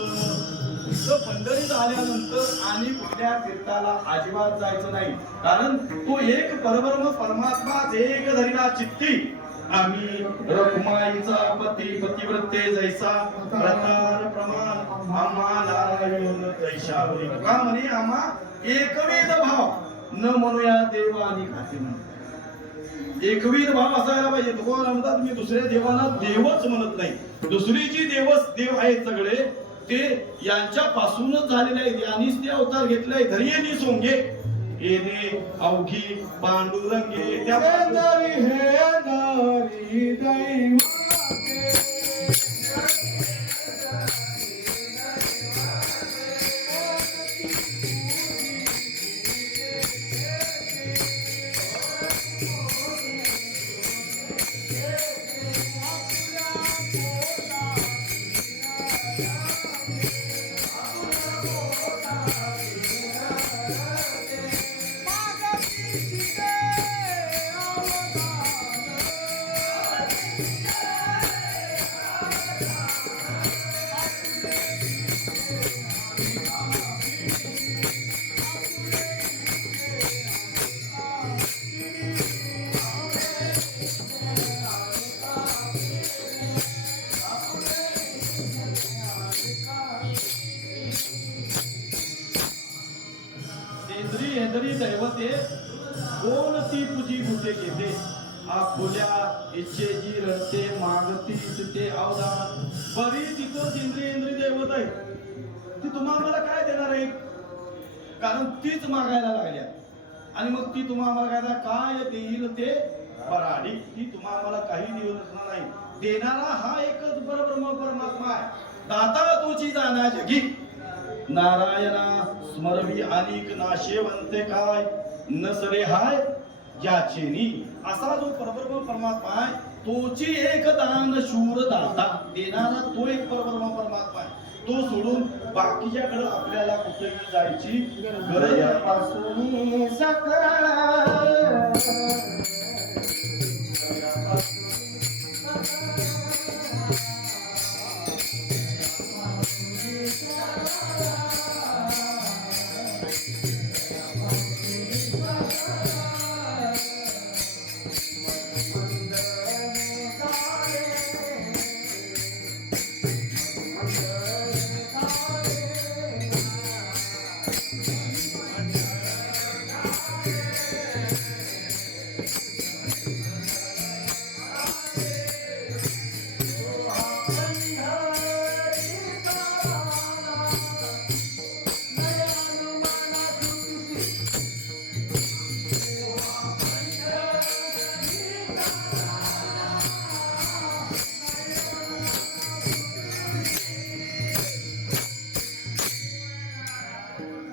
पंढरीत आल्यानंतर आणि कुठल्या तीर्थाला अजिबात जायचं नाही. कारण तो एक परब्रह्म परमात्मा एक धरीला चित्ती. आम्ही रखुमाईचा पती पतिव्रते जैसा प्रकार प्रमाण आम्हाला येऊन तैशावरी. का म्हणे आम्हा एकवेद भाव न म्हणूया देव आणि खाते म्हणून. एकविध भाव असायला पाहिजे. तुकोबा म्हणतात मी दुसऱ्या देवाला देवच म्हणत नाही. दुसरी जी देव आहेत सगळे ते यांच्यापासूनच झालेले आहेत. यांनीच ते अवतार घेतले. घरी येणे सोंगे येणे अवघी पांडुरंगे त्या नारी हे नारी दैवाते. दैवते कोण ती तुझी भूते घेते. आखोल्या इच्छेची रडते मागती ते अवधान. बरी तिथं इंद्रिय दैवत आहे. ती तुम्हा आम्हाला काय देणार आहे? कारण तीच मागायला लागल्या. आणि मग ती तुम्हा आम्हाला काय देईल ते पराडी. ती तुम्हा आम्हाला काही देऊ नाही. देणारा हा एकच परब्रह्म परमात्मा आहे. दाता तोची जाना जगी नारायणा स्मरवी अनिक नाशेवंते काय नसरे हाय ज्याचेनी असा जो परब्रह्म परमात्मा आहे तोची एक दान शूर दाता देणारा तो एक परब्रह्म परमात्मा आहे. तो सोडून बाकीच्याकडे आपल्याला कुठेही जायची गरज पासून सकळ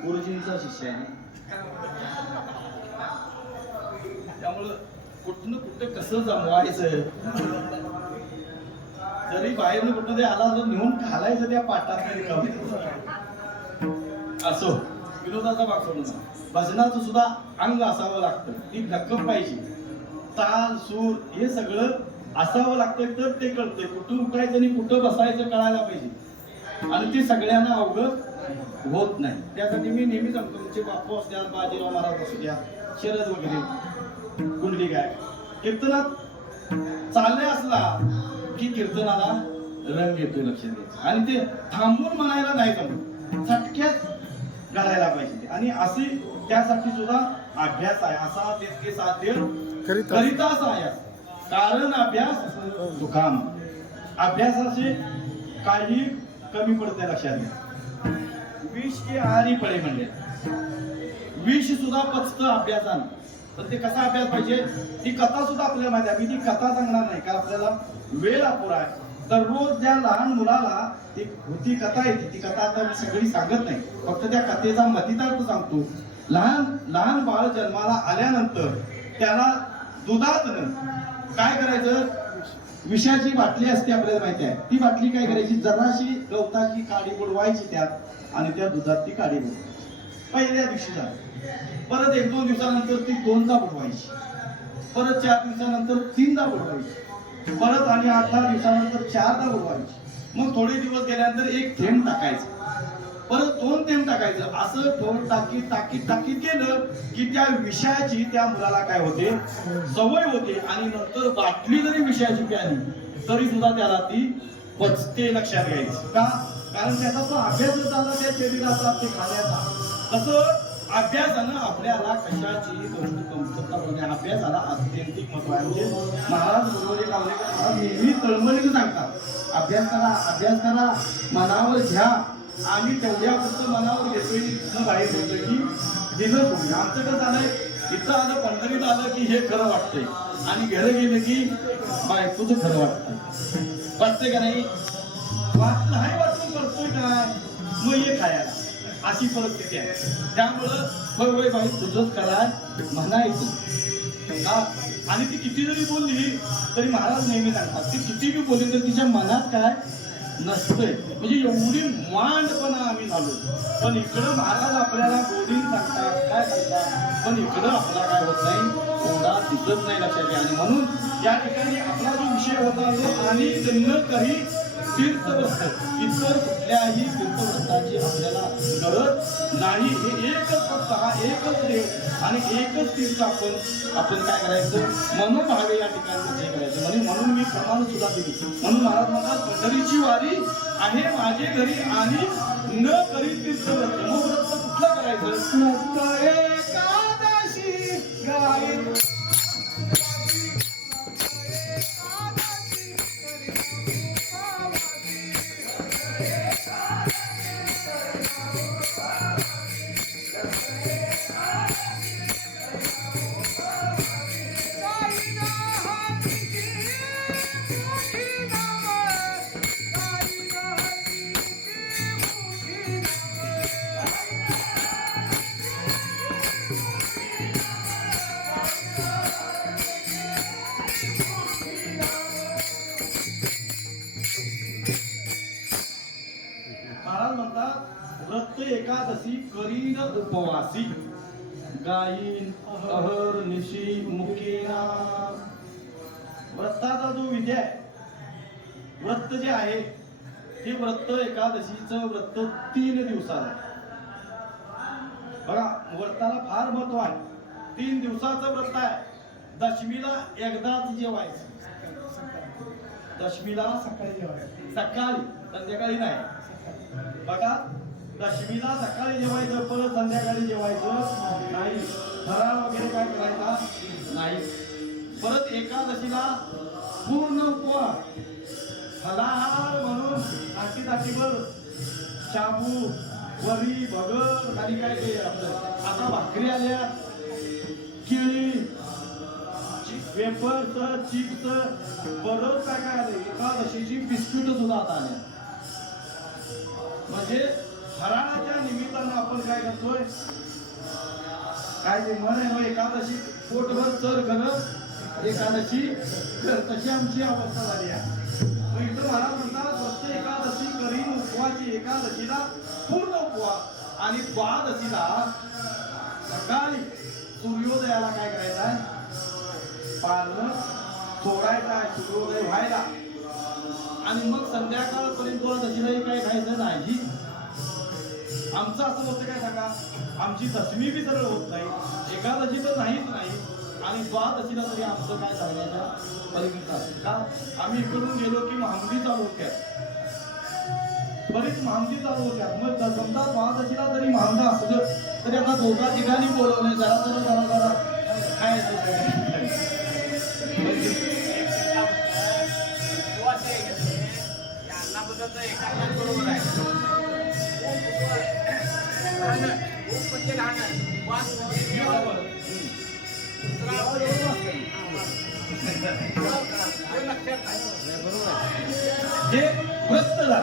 गुरुजींचा शिष्य आहे. त्यामुळं कुठं कुठं कसं जमवायचं जरी बाहेरनं कुठं ते आला तर नेऊन घालायचं त्या पाटात तरी कमी असो. विनोदाचा भाग सोडून भजनाचं सुद्धा अंग असावं लागतं. ती धक्कम पाहिजे. ताल सूर हे सगळं असावं लागतं तर ते कळतंय. कुठं उठायचं आणि कुठं बसायचं कळायला पाहिजे. आणि ते सगळ्यांना अवघड होत नाही. त्यासाठी मी नेहमी सांगतो तुमचे बापू असल्या बाजीराव महाराज असू द्या शरद वगैरे कुंडली गाय कीर्तनात चालले असला की कीर्तनाला रंग येतोय लक्षात द्यायचं. आणि ते थांबून म्हणायला नाही जमत चटक्यात घालायला पाहिजे. आणि असे त्यासाठी सुद्धा अभ्यास आहे. असा ते साध्य करिताच आहे. कारण अभ्यास दुकाम अभ्यासाचे काही कमी पडते लक्षात घ्या. विष के आहारी पडे म्हणले विष सुद्धा पचतं अभ्यासानं. तर ते कसा अभ्यास पाहिजे ती कथा सुद्धा आपल्याला माहिती आहे. मी ती कथा सांगणार नाही कारण आपल्याला वेळ अपुरा आहे. तर रोज ज्या लहान मुलाला ती होती कथा येते ती कथा आता मी सगळी सांगत नाही फक्त त्या कथेचा मतितार्थ सांगतो. लहान लहान बाळ जन्माला आल्यानंतर त्याला दुधातनं काय करायचं विषाची बाटली असते आपल्याला माहिती आहे. ती बाटली काय करायची जराशी गवताची काडी बुडवायची त्यात आणि त्या दुधात ती काडी बुडवायची. पहिल्या दिवशी झाली. परत 1-2 दिवसानंतर ती 2दा बुडवायची. परत 4 दिवसानंतर 3दा बुडवायची. परत आणि 8-10 दिवसानंतर 4दा बुडवायची. मग थोडे दिवस गेल्यानंतर 1 थेंब टाकायचं. परत 2 थेंब टाकायचं. असं थोडं टाकीत गेलं की त्या विषयाची त्या मुलाला काय होते सवय होते. आणि नंतर बाटली जरी विषयाची प्याली तरी सुद्धा त्याला ती पचते लक्षात घ्यायची. का कारण त्याचा तो अभ्यास झाला त्या शरीराचा ते खाण्याचा. तसं अभ्यासानं आपल्याला कशाची गोष्ट कमतरता होणे अभ्यासाला अत्यंतिक महत्व आहे. म्हणजे महाराज गुरुजी लावलेकर महाराज नेहमी तळमळीने सांगतात अभ्यास करा मनावर घ्या. आम्ही तेवढ्या पुस्तक मनावर घेतोय तिथं बाहेर होतोय की दिलं सोडलं. आमचं कसं झालंय इथं आलं पंढरीत आलं की हे खरं वाटतंय आणि घरी गेलं की बायकोचं खरं वाटतंय का नाही नाही वाटून करतोय काय मग हे खायला अशी परिस्थिती आहे. त्यामुळं होय बाई तुझंच करा म्हणायचं का. आणि ती किती जरी बोलली तरी महाराज नेहमी सांगतात ती किती बी बोलली तर तिच्या मनात काय नसतंय. म्हणजे एवढी मांडपणा आम्ही झालो. पण इकडं महाराज आपल्याला बोलीन सांगतात काय सांगतात पण इकडं आपला काय होत नाही थोडा दिसत नाही लक्षात घ्या. आणि म्हणून या ठिकाणी आपला जो विषय होता तो आणि जन्म काही तीर्थव्रत इतर कुठल्याही तीर्थव्रताची आपल्याला गरज नाही. हे एकच फक्त हा एकच देव आणि एकच तीर्थ आपण काय करायचं मनोभावे या ठिकाणी हे करायचं. म्हणून मी प्रमाण सुद्धा दिली. म्हणून महाराज म्हणतात पंढरीची वारी आहे माझे घरी आणि न करी तीर्थव्रत. मग व्रत कुठलं करायचं एकादशी गाय व्रत एकादशी करीन उपवासी गायीन अहर निशी मुकीना. व्रताचा जो विधी आहे, व्रत जे आहे हे व्रत एकादशीचं व्रत 3 दिवसाचं. बघा व्रताला फार महत्व आहे. 3 दिवसाचं व्रत आहे. दशमीला एकदाच जेवायचं. दशमीला सकाळी जेवायचं. सकाळी, संध्याकाळी नाही. बघा दशमीला सकाळी जेवायचं, परत संध्याकाळी जेवायचं नाही. फराळ वगैरे काय करायचा नाही. परत एकादशीला पूर्ण उपवास, फलाहार म्हणून ताटीभर शाबू, वरी, भगर आणि काय ते आपलं आता भाकरी आल्या, केळी, वेफर्स, चिप्स, बरंच काय काय आलं. एकादशीची बिस्किट सुद्धा आता आल्या. म्हणजे फराळाच्या निमित्तानं आपण काय करतोय, काय ते म्हण आहे एकादशी पोटभर चर करत एकादशी कर, तशी आमची अवस्था झाली आहे. इथं महाराज म्हणतात फक्त एकादशी करीन उपवासी. एकादशीला पूर्ण उपवास आणि द्वादशीला सकाळी सूर्योदयाला काय करायचं आहे, पारणं सोडायचं आहे सूर्योदय व्हायला. आणि मग संध्याकाळपर्यंत द्वादशीलाही काय खायचं नाही. आमचं असं होतं काय सांगा, आमची दशमी बी सरळ होत नाही, एकादशी तर नाहीच नाही, आणि द्वादशीला तरी आमचं काय झाल्याच्या परिमित का. आम्ही इकडून गेलो की महामदी चालू होत्यात, बरीच महामदी चालू होत्यात. मग समजा द्वादशीला जरी महामदा असलं तरी आता 2 ठिकाणी बोलवलंय, जरा काय बरोबर आहे. हे व्रत झालं,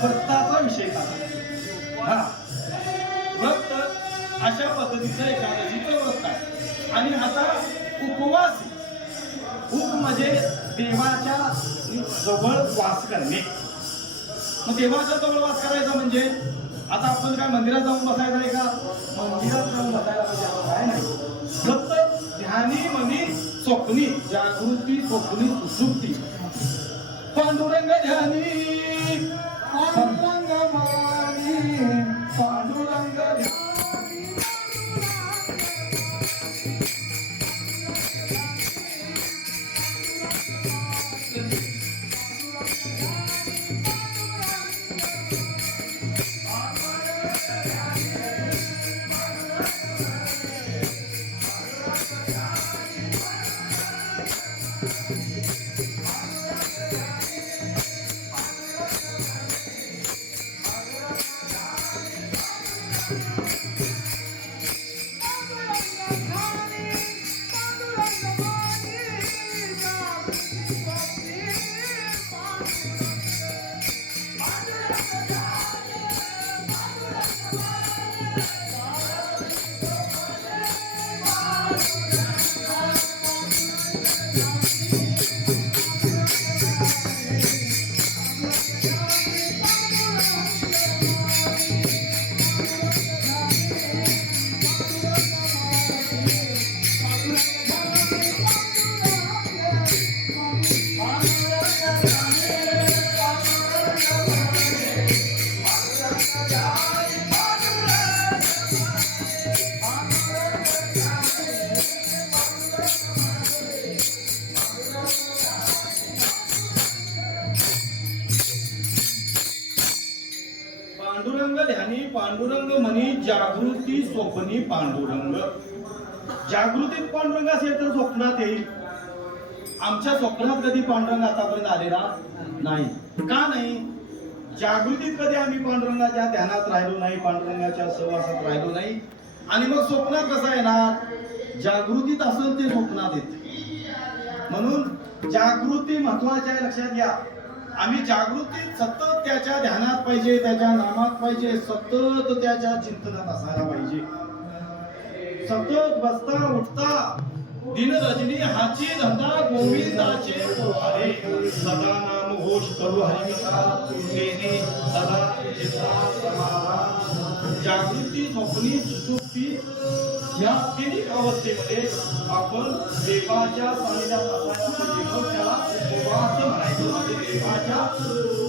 व्रताचा विषय झाला. हा व्रत अशा पद्धतीचं एकादशीचं व्रत आहे. आणि आता उपवास, उप म्हणजे देवाच्या जवळ वास करणे. मग देवाच्या जवळ वास करायचा म्हणजे आता आपण काय मंदिरात जाऊन बसायचं आहे का, मंदिरात जाऊन बसायला पाहिजे काय नाही. फक्त ध्यानी मनी स्वप्नी, जागृती स्वप्नी सुसुप्ती. पांडुरंग ध्यानी पांडुरंग मानी, पांडुरंग ध्यानी. पांडुरंग ध्यानी पांडुरंग म्हणी, जागृती स्वप्नी पांडुरंग. जागृतीत पांडुरंग असेल तर स्वप्नात येईल. आमच्या स्वप्नात कधी पांडुरंग आतापर्यंत आलेला नाही. का नाही? जागृतीत कधी आम्ही पांडुरंगाच्या ध्यानात राहिलो नाही, पांडुरंगाच्या सहवासात राहिलो नाही. आणि मग स्वप्नात कसा येणार? जागृतीत असेल ते स्वप्नात येते. म्हणून जागृती महत्वाची आहे, लक्षात घ्या. आम्ही जागृतीत सतत त्याच्या ध्यानात पाहिजे, त्याच्या नामात पाहिजे, सतत त्याच्या चिंतनात असायला पाहिजे. सतत बसता उठता दिन रजनी हाची धंदा गोविंदाचे पोहारे, सदा नाम घोष करू हरिविठा तेने सदा चित्ता समाधान. जागृती स्वप्नी सुषुप्ती या तिन्ही अवस्थेमध्ये आपण देवाच्या सानिध्यात असायला पाहिजे. त्याला देवाचं म्हणायचं म्हणजे देवाच्या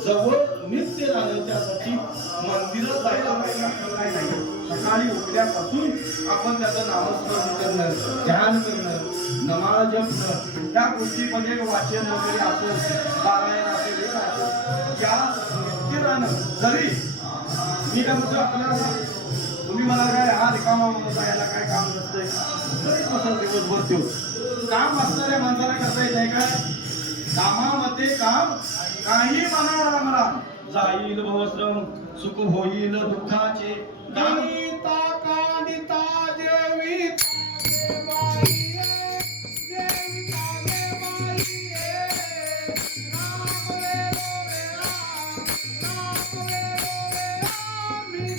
जवळ नित्य राहणं. त्यासाठी मंदिरात जायला पाहिजे असं काही नाही. सकाळी उठल्यापासून आपण त्याचं नामस्मरण करणं, ध्यान करणं, नमाज जपणं, त्या गोष्टीमध्ये वाचन वगैरे असो, पारायण असेल, हे असो, या नित्य राहणं. जरी मी काय म्हणतो आपल्याला, तुम्ही मला काय हा रिकामा म्हणता याला काय काम नसतंय तरी कसं दिवसभर ठेवू. काम असणाऱ्या माणसाला करता येत आहे का? कामामध्ये काम काही म्हणा राम राम जाईल भवश्रम सुख होईल दुःखाचे. कानिता कानिता जेविता देवाई जेविता देवाई राम रे रे राम रे राम मी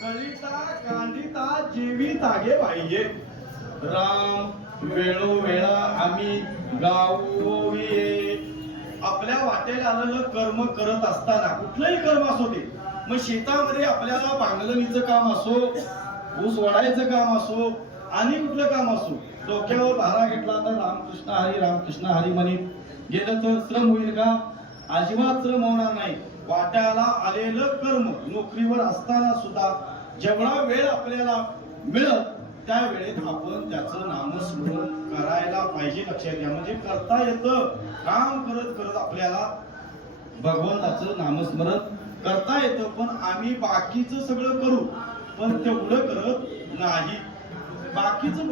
कळिता कांदिता जीवित आगे पाहिजे. राम वेळोवेळा आम्ही गावोविये. आपल्या वाटेला आलेलं कर्म करत असताना कुठलंही कर्म असो ते, मग शेतामध्ये आपल्याला पांगलणीचं काम असो, ऊस वडायचं काम असो, आणि कुठलं काम असो, डोक्यावर भारा घेतला तर रामकृष्ण हरी म्हणीत गेलं तर श्रम होईल का? अजिबात श्रम होणार नाही. वाट्याला आलेलं कर्म नोकरीवर असताना सुद्धा जेवढा वेळ आपल्याला मिळत त्या वेळेत आपण त्याचं नामस्मरण करायला पाहिजे. लक्षात घ्या, म्हणजे करता येतं. काम करत करत आपल्याला भगवंताचं नामस्मरण करता येतं. पण आम्ही बाकीचं सगळं करू पण तेवढं करत नाही. बाकीचं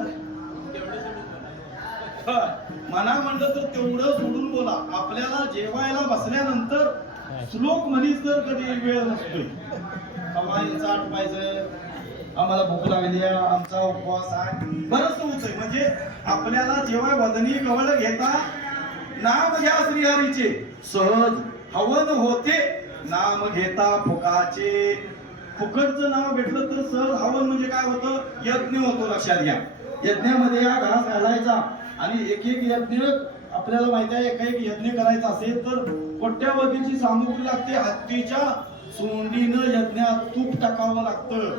मना म्हणलं तर तेवढं सोडून बोला. आपल्याला जेवायला बसल्यानंतर श्लोक म्हणीच तर कधी वेळ नसतोय. कमाईचं आठवायचं, आम्हाला भूक लागली, आमचा उपवास आहे, बरंच होतंय. म्हणजे आपल्याला जेव्हा वदनी कवळ घेता नाम घ्या श्रीहरीचे, सहज हवन होते. नाम घेता फुकाचे. फुकटचं नाव भेटलं तर सहज हवन म्हणजे काय होतं? यज्ञ होतो. लक्षात घ्या, यज्ञामध्ये या घास घालायचा आणि एक एक यज्ञ आपल्याला माहिती आहे. एक यज्ञ करायचा असेल तर कोट्यावधीची सामुग्री लागते. हत्तीच्या सोंडीनं यज्ञात तूप टाकावं लागतं,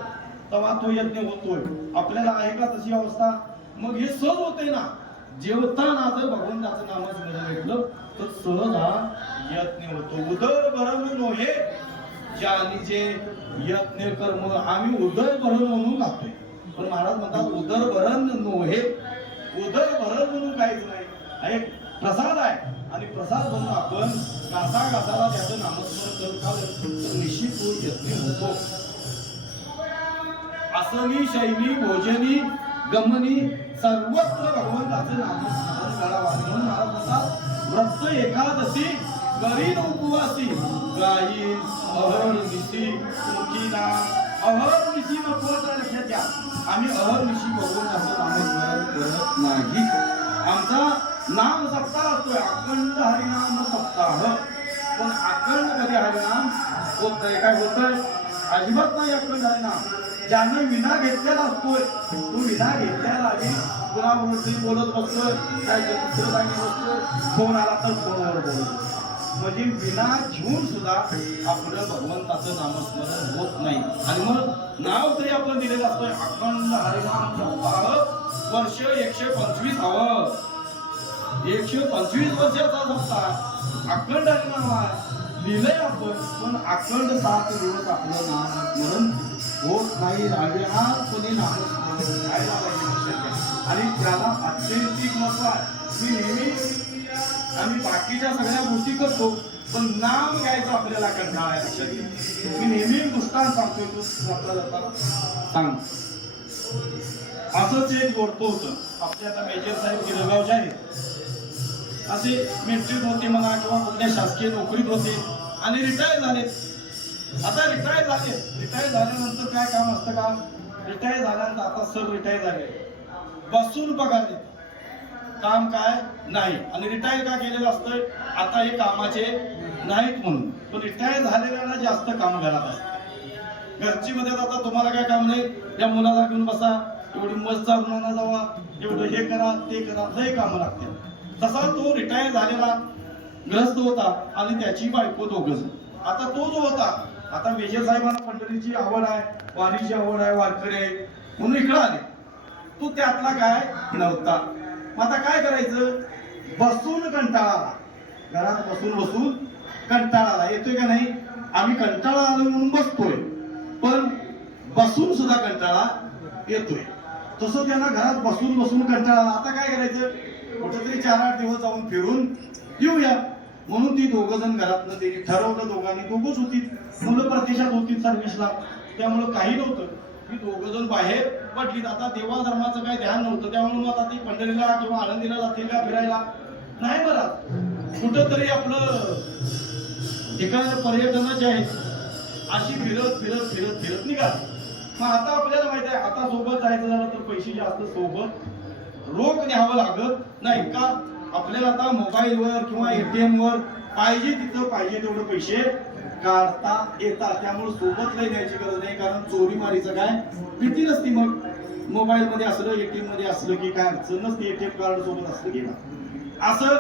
तेव्हा तो यज्ञ होतोय. आपल्याला आहे का तशी अवस्था? मग हे सहज होते ना. जेवताना जर भगवंताचं नामस्मरण घेतलं तर सहज हा यज्ञ होतो. उदरभरण नोहे ज्यानी जे यज्ञ कर्म आम्ही उदरभरण म्हणून लागतोय, पण महाराज म्हणतात उदरभरण नोहे. उदरभरण म्हणून काहीच नाही. एक प्रसाद आहे आणि प्रसाद म्हणून आपण घासाघासाला त्याचं नामस्मरण करत आलं तर निश्चित तो यज्ञ होतो. आसनी शैली भोजनी गमनी सर्वत्र भगवंताचं नामस्मरण करावं. म्हणून महाराज म्हणतात व्रत एकादशी करीन उपवासी गायीन अहर्निशी मुखीना. अहर्निशी महत्वाचा लक्षात घ्या. आम्ही अहर्निशी भगवंताचं नामस्मरण करत नाही. आमचा नाम सप्ताह असतोय, अखंड हरिनाम सप्ताह. पण अखंड कधी हरिनाम होतंय? काय होतंय? अजिबात नाही अखंड हरिनाम. ज्यानं विना घेतलेला असतोय तो विना घेतलेला आधी कुणाबरोबर बोलत बसतोय, काय दुसरं काही बसतोय, फोन आला तर फोनवर बोलतो. म्हणजे विना घेऊन सुद्धा आपलं भगवंताचं नामस्मरण होत नाही. आणि मग नाव तरी आपण दिलेलं असतोय अखंड हरिनाम सप्ताह. वर्ष 125 हवं, 125 वर्षाचा सप्ताह अखंड हरिनाम आहे. लिहिलंय आपण, पण अखंड 7 दिवस आपलं नामस्मरण होत नाही. रागेहातपणे नामस्मरण करायला पाहिजे. आणि त्याला अत्यंतिक महत्व आहे. मी नेहमी आम्ही बाकीच्या सगळ्या गोष्टी करतो पण नाम घ्यायचं आपल्याला कंटाळा आहे. लक्षात घ्या, मी नेहमी दृष्टांत सांगतो, तू आपल्याला सांग. असंच एक गोडतो होतं. आपले आता मेजर साहेब गिरगावचे आहेत, असे मिलिटरीत होते म्हणा किंवा कुठल्या शासकीय नोकरीत होते आणि रिटायर झाले. आता रिटायर झाल्यानंतर काय काम असतं का? रिटायर झाल्यानंतर आता सर रिटायर झाले, बसून पगार देते. काम काय नाही. आणि रिटायर का केलेलं असतं, आता हे कामाचे नाहीत म्हणून. पण रिटायर झालेल्याला जास्त काम घरात आहे. घरची मध्ये आता तुम्हाला काय काम नाही, त्या मुलाला घेऊन बसा, एवढी मस्त चालवणार जावा, एवढं हे करा ते करा, लय कामं लागते. तसा तो रिटायर झालेला ग्रस्त होता आणि त्याची बायको दोघं. आता तो जो होता, आता विजय साहेबांना पंढरीची आवड आहे, वारीची आवड आहे, वारकरी आहे म्हणून इकडं आले. तो त्यातला काय नव्हता. मग आता काय करायचं, बसून कंटाळा आला, घरात बसून बसून कंटाळा आला. येतोय का नाही, आम्ही कंटाळा आलो म्हणून बसतोय, पण बसून सुद्धा कंटाळा येतोय. तसं त्यांना घरात बसून बसून कंटाळा आला. आता काय करायचं, कुठेतरी 4-8 दिवस जाऊन फिरून येऊया म्हणून ती दोघं जण घरातनं त्यांनी ठरवलं. दोघांनी दोघंच होती, मुलं प्रत्यक्षात होती सर्व्हिसला, त्यामुळं काही नव्हतं. ती दोघं जण बाहेर पडलीत. आता देवा धर्माचं काही ध्यान नव्हतं, त्यामुळे मग आता ती पंढरीला किंवा आळंदीला जातील का फिरायला नाही, बरं कुठंतरी आपलं ठिकाण पर्यटनाचे आहेत, अशी फिरत फिरत फिरत फिरत निघाली. मग आता आपल्याला माहित आहे, आता सोबत जायचं झालं तर पैसे जास्त सोबत रोख न्यावं लागत नाही का. आपल्याला आता मोबाईलवर किंवा ATM वर पाहिजे तिथं पाहिजे तेवढे पैसे काढता येतात. त्यामुळे सोबत लय न्यायची गरज नाही, कारण चोरी मारीचं काय भीती नसती. मग मोबाईल मध्ये असलं, ATM मध्ये असलं की काय अडचण नसते, ATM कार्ड सोबत असलं की असं.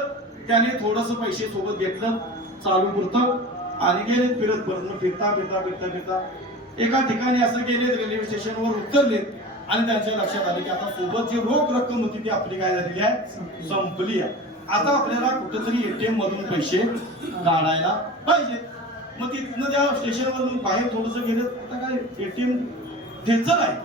त्याने थोडस पैसे सोबत घेतलं चालू पुरतं आणि गेले फिरत. परत फिरता फिरता फिरता फिरता एका ठिकाणी असं गेले, रेल्वे स्टेशनवर उतरले आणि त्यांच्या लक्षात आले की आता सोबत जी रोख रक्कम होती ती आपली काय झालेली आहे, संपली आहे. आता आपल्याला कुठेतरी ATM मधून पैसे काढायला पाहिजे. मग तिथनं त्या स्टेशनवरून बाहेर थोडस गेले, आता काय ATM घ्यायचं नाही,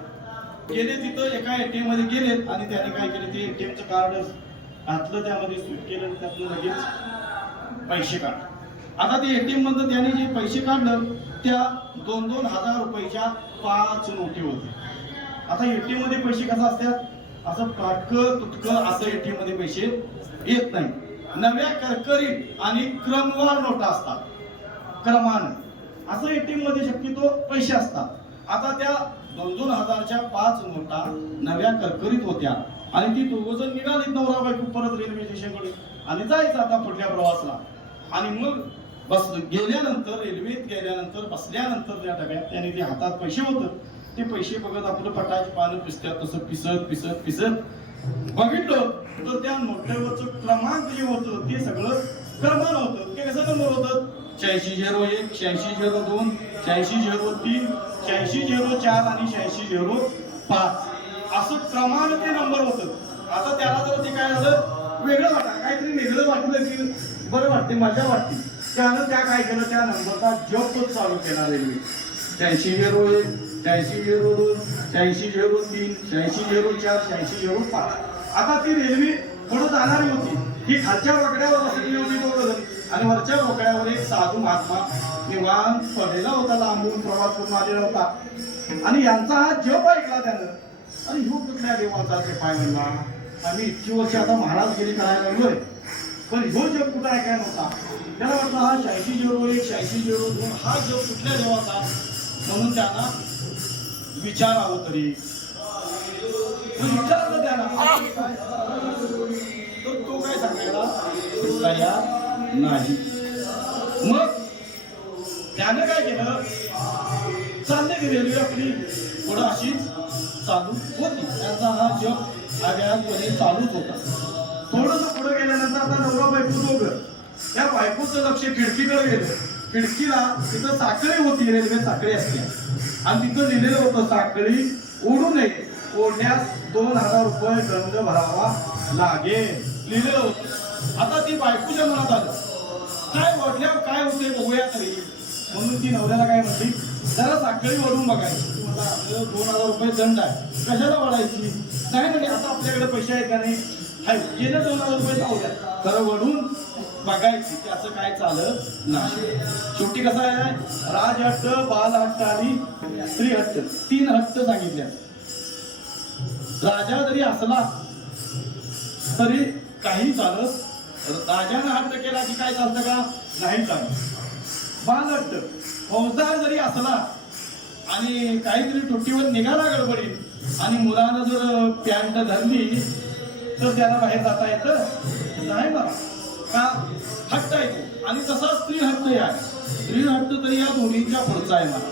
गेले तिथं एका ATM मध्ये गेलेत आणि त्याने काय केले, ते ATMचं कार्ड घातलं, त्यामध्ये स्वीप केलं, त्यातनं लगेच पैसे काढले. आता ते ATM मधून त्याने जे पैसे काढलं त्या 2-2 हजार रुपयाच्या 5 नोटी होते. आता ATM मध्ये पैसे कसं असतात, असं फाटकं तुटकं असं ATM मध्ये पैसे येत नाही. नव्या करकरीत आणि क्रमवार नोटा असतात, क्रमानं असं ATM मध्ये शक्यतो पैसे असतात. आता त्या 2-2 हजारच्या 5 नोटा नव्या करकरीत होत्या आणि ती दोघं जण निघालीत नवरा बायको परत रेल्वे स्टेशनकडे आणि जायचं आता पुढल्या प्रवासला. आणि मग गेल्यानंतर रेल्वेत गेल्यानंतर बसल्यानंतर त्या डब्यात त्याने ते हातात पैसे होतं, ते पैसे बघत आपलं पटाची पानं पिसतात तसं पिसत पिसत पिसत बघितलं तर त्या नोटेवरचं क्रमांक जे होतं ते सगळं क्रमानं होतं. ते कसं नंबर होतं, 8601, 8602, 8603, 8604 आणि 8605 असं क्रमानं ते नंबर होतं. आता त्याला जर ते काय झालं, वेगळं वाटलं, काहीतरी वेगळं वाटलं की बरं वाटते, मजा वाटते. त्यानं त्या काय केलं, त्या नंबरचा जपच चालू केला रेल्वे. 8601, 8602, 8603, 8604, 8605. आता ती रेल्वे पुढे जाणारी होती. ही खालच्या रोकड्यावर बसलेली होती दोघं आणि वरच्या रोकड्यावर एक साधू महात्मा निवांत पडलेला होता, लांबून प्रवास करून आलेला होता. आणि यांचा हा जप ऐकला त्यानं. आणि ह्यो कुठल्या देवाचा ते पाय म्हणला, आम्ही इतकी वर्ष आता महाराजगिरी करायला लागलोय, पण ह्यो जप कुठं ऐकायला नव्हता. त्याला वाटलं हा 8601, 8602 हा जप कुठल्या देवाचा, म्हणून त्यांना विचारावं तरी. विचारलं त्याला, तर तो काय सांगायला तयार नाही. मग त्यानं काय केलं, चालले की रेल्वे आपली पुढं अशीच चालू होती. त्यांचा हा जप आव्यापणे चालूच होता. थोडस पुढे गेल्यानंतर आता नवरा बायको दोघं, त्या बायकोचं लक्ष खिडकीकडे गेलं. खिडकीला तिथं साखळी होती, रेल्वे साखळी असते आणि तिथं लिहिलेलं होतं साखळी ओढू नये, ओढण्यास 2000 रुपये दंड भरावा लागेल लिहिलेलं होतं. आता ती बायकोच्या मनात आलं, काय ओढल्यावर काय होते बघूया तरी. म्हणून ती नवऱ्याला काय म्हणली, जरा साखळी ओढून बघायची. मला आपल्याला 2000 रुपये दंड आहे, कशाला ओढायची नाही म्हणजे आता आपल्याकडे पैसे आहेत का नाही, हाय गेलं 2000 रुपये जाऊया, तर ओढून बघायची. त्याचं काय चालत नाही. शेवटी कसं आहे, राजहट्ट, बालहट्ट आणि स्त्रीहट्ट 3 हट्ट सांगितले. राजा जरी असला तरी काही चालत, राजानं हट्ट केला की काय चालतं का, नाही चालत. बालहट्ट, फौजदार जरी असला आणि काहीतरी तुटीवर निघाला गडबडीत आणि मुलानं जर पॅन्ट धरली तर त्याला बाहेर जाता येतं नाही मला का हट्ट आहे तो आणि तसा स्त्री हट्ट आहे स्त्री हट्ट तरी या दोन्हीच्या पुढचा आहे मला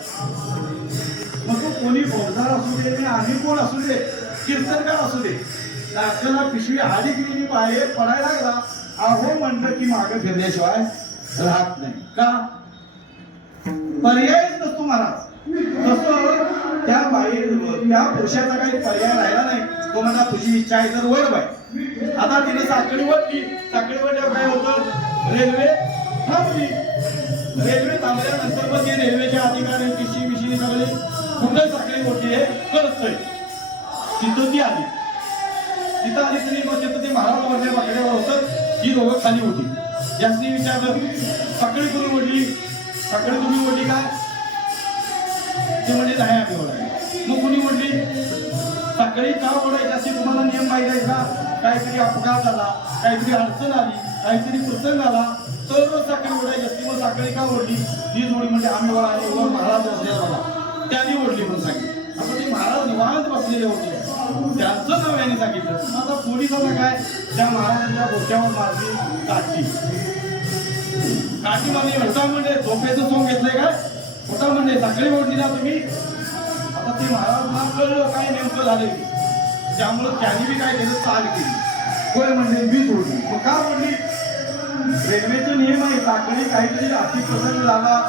मग तो कोणी फौजदार असू दे आणि कोण असू दे कीर्तनकार असू दे नाचताना पिशवी हाडी गेली बाहेर पडायला लागला अहो म्हणलं की मागे फिरल्याशिवाय राहत नाही का पर्यायच नसतो महाराज तसं त्या त्या पुरुषाचा काही पर्याय राहिला नाही तो म्हणा तुझी इच्छा आहे तर वड बाई आता तिने साखळी वडली साखळी वडल्यावर काय होतं रेल्वे थांबली रेल्वे थांबल्यानंतर मग ते रेल्वेचे अधिकारी पिशी बिशी सगळे कुठं साखळी मोठी आहे कळतंय तिथं ती आली तिथं आली तरी मग तिथं ते महाराज वरल्या बाकड्यावर होतं ही दोघं खाली होती जास्ती विचारलं साखळी कुणी ओढली साखळी तुम्ही ओढली काय ते म्हणजे नाही आम्ही ओढायला मग कुणी ओढली साखळी का ओढायची असे तुम्हाला नियम माहिती आहे का काहीतरी अपघात झाला काहीतरी अडचण आली काहीतरी प्रसंग आला तर साखळी ओढायची असते मग साखळी का ओढली ही जोडी म्हणजे आम्ही ओढायला वर महाराज बसलेला बघा त्यांनी ओढली म्हणून सांगितलं आता ते महाराज निवांत बसलेले होते त्यांचं नाव यांनी सांगितलं आता पोलिसांना काय त्या महाराजांच्या डोक्यावर मारली काठी काठी म्हणजे होता म्हणजे झोपेचं सोंग घेतलंय काय होता म्हणजे साखळी ओढली ना तुम्ही आता ते महाराजांना कळलं काय नेमकं झाले त्यामुळं त्यांनी बी काय केलं चाल केली होय म्हणजे मी ओढली मग का ओढली रेल्वेचे नियम आहे साखळी काहीतरी अति प्रसंग झाला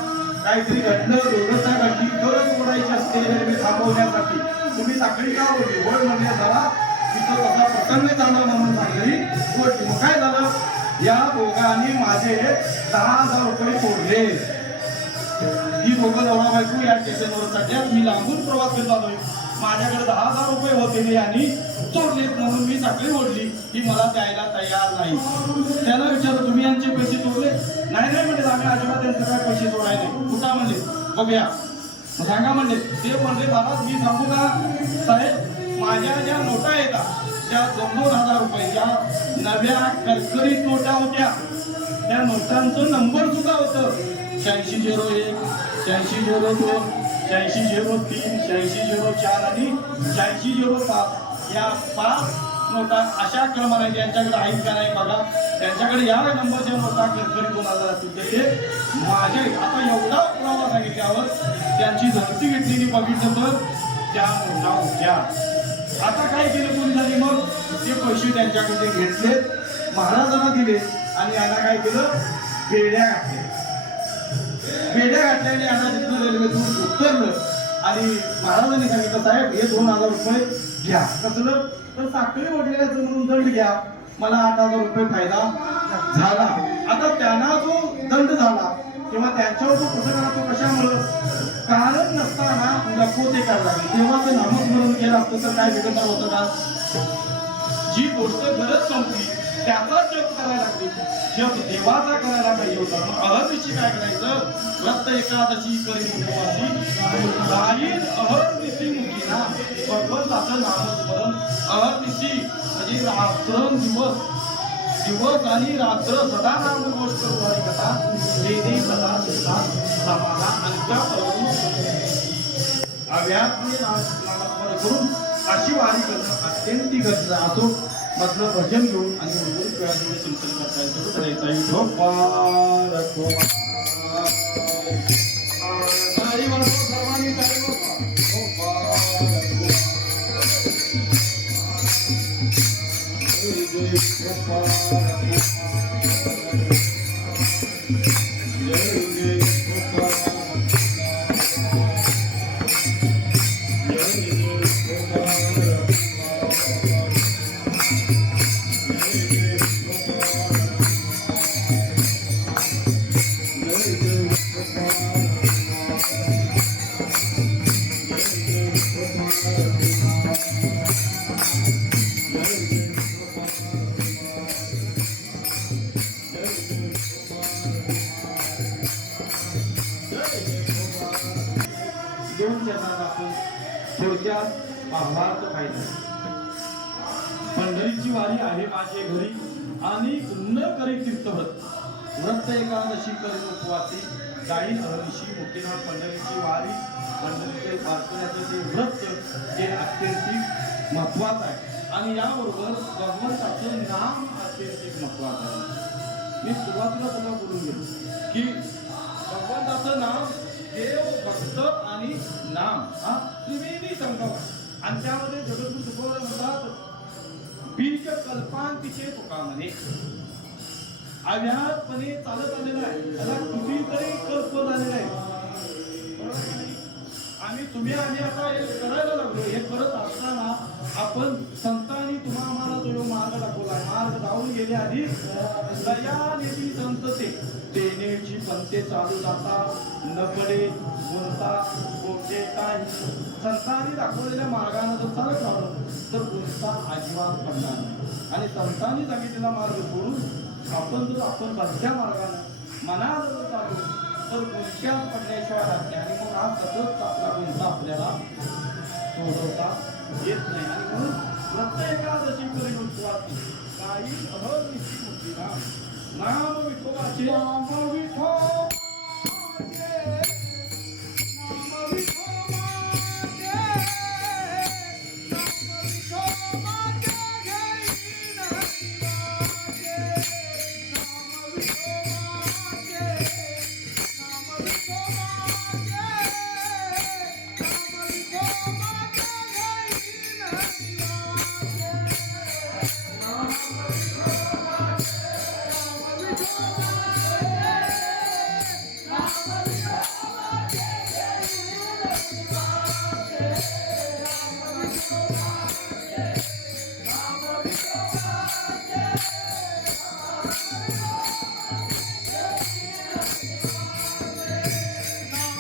काहीतरी घडलं दुर्घटना घडली तरच ओढायची असते रेल्वे थांबवण्यासाठी तुम्ही साखळी का ओढली होय म्हणजे झाला तिथं तसा प्रसंग झाला म्हणून साखळी ओढली मग काय झालं या दोघांनी माझे 10,000 रुपये सोडले ही दोघं नवरा बायको या स्टेशनवर चढल्यात मी लांबून प्रवास करत आलोय माझ्याकडे 10,000 रुपये होते आणि तोडलेत म्हणून मी साखळी ओढली ही मला द्यायला तयार नाही त्याला विचारलं तुम्ही यांचे पैसे तोडले नाही नाही म्हणजे आम्ही अजिबात त्यांचे काय पैसे तोडायले कुठं म्हणले बघूया सांगा म्हणले ते म्हणले महाराज मी सांगू का साहेब माझ्या ज्या नोटा येतात त्या 2,000 रुपयाच्या नव्या करकरीत नोटा होत्या त्या नोटांचं नंबर सुद्धा होतं 8601 8602 8603 8604 आणि 8605 या 5 नोटा अशा क्रमाने ज्यांच्याकडे आहेत का नाही बघा त्यांच्याकडे या नंबरच्या नोटा करकरी 2,000 असतील तर ते माझ्या आता एवढा पुरावा सांगितल्यावर त्यांची झडती घेतलेली बघितलं तर त्या नोटा होत्या आता काय केलं पोलिसांनी मग ते पैसे त्यांच्याकडे घेतले महाराजांना दिले आणि यांना काय केलं बेड्या घातल्याने यांना तिथून रेल्वेतून उतरलं आणि महाराजांनी सांगितलं साहेब हे 2,000 रुपये घ्या कसलं तर साखळी ओढलेल्याचं म्हणून दंड घ्या मला 8,000 रुपये फायदा झाला आता त्यांना जो दंड झाला किंवा त्यांच्यावर जो प्रसंग आला तो कशामुळं कारण नसताना नको ते करायला लागले तेव्हा ते नामस्मरण केलं असतं तर काय बिघडणार होतं का जी गोष्ट गरज संपली त्याचा जप करायला लागली जप देवाचा करायला पाहिजे होता मग अहर्निशी काय करायचं व्रत एकादशी करी उपवासी राहील अहर्निशी मुखी ना भगवंताचं नामस्मरण अहर्निशी म्हणजे रात्रंदिवस दिवस आणि रात्र सदा नाम गोष्ट कथा देवी सदा सुद्धा समाला अंत्या नामस्मरण करून अशी वारी करणं अत्यंत गरजेचं असो मतलब भजन घेऊन आणि उर्वरित वेळामध्ये चिंतन करायचं सर्वांनी दोन चरणात आपण थोडक्यात भावार्थ पाहिजे पंढरीची वारी आहे माझे घरी आणि न करी तीर्थव्रत व्रत एकादशी करी उपवासी जाईल अहर्निशी मुक्तीनाथ पंढरीची वारी पंढरीचे वारकऱ्याचं ते व्रत जे अत्यंत महत्वाचं आहे आणि याबरोबर भगवंताचं नाम अत्यंत महत्वाचं आहे. मी सुरुवातीला तुला बोलून गेलो की भगवंताचं नाम देव भक्त आणि नाम हा त्रिवेणी संगम आणि त्यामध्ये जगद्गुरु तुकोबा म्हणतात बीज कल्पांतीचे तुका म्हणे अव्याहतपणे चालत आलेला आहे. त्याला कितीतरी कल्प झालेला आहे. बरोबर की नाही? तुम्ही आता हे करायला लागलो. हे करत असताना आपण संतांनी तुम्हाला जो मार्ग दाखवला मार्ग दाखवून गेले आधी दयानिधी संतते देण्याची पंते चालू जाता नकडे गुंता गोटे काय संतांनी दाखवलेल्या मार्गाने जर चालत राहिलो तर गुंता अजिबात पडणार नाही. आणि संतांनी सांगितलेला मार्ग सोडून आपण भलत्या मार्गाने मनात जर चालू तर गुंत्यात पडल्याशिवाय राहते. आणि मग हा सतत आपला गुंता आपल्याला सोडवता येत नाही. आणि म्हणून प्रत्येकादशी परिवर्तवाची काही अहनिश्चित होती नाम विठोबाचे नाम विठोबाचे नाम विठोबाचे नाम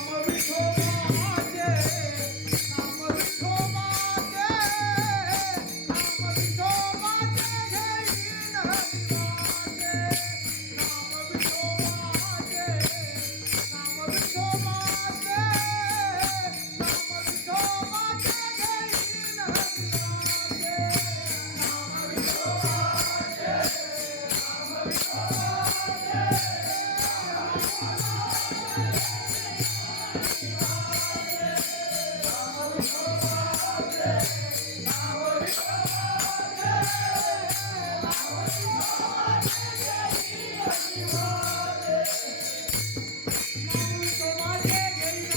विठोबाचे घेईन शिवाचे नाम विठोबाचे नाम विठोबाचे नाम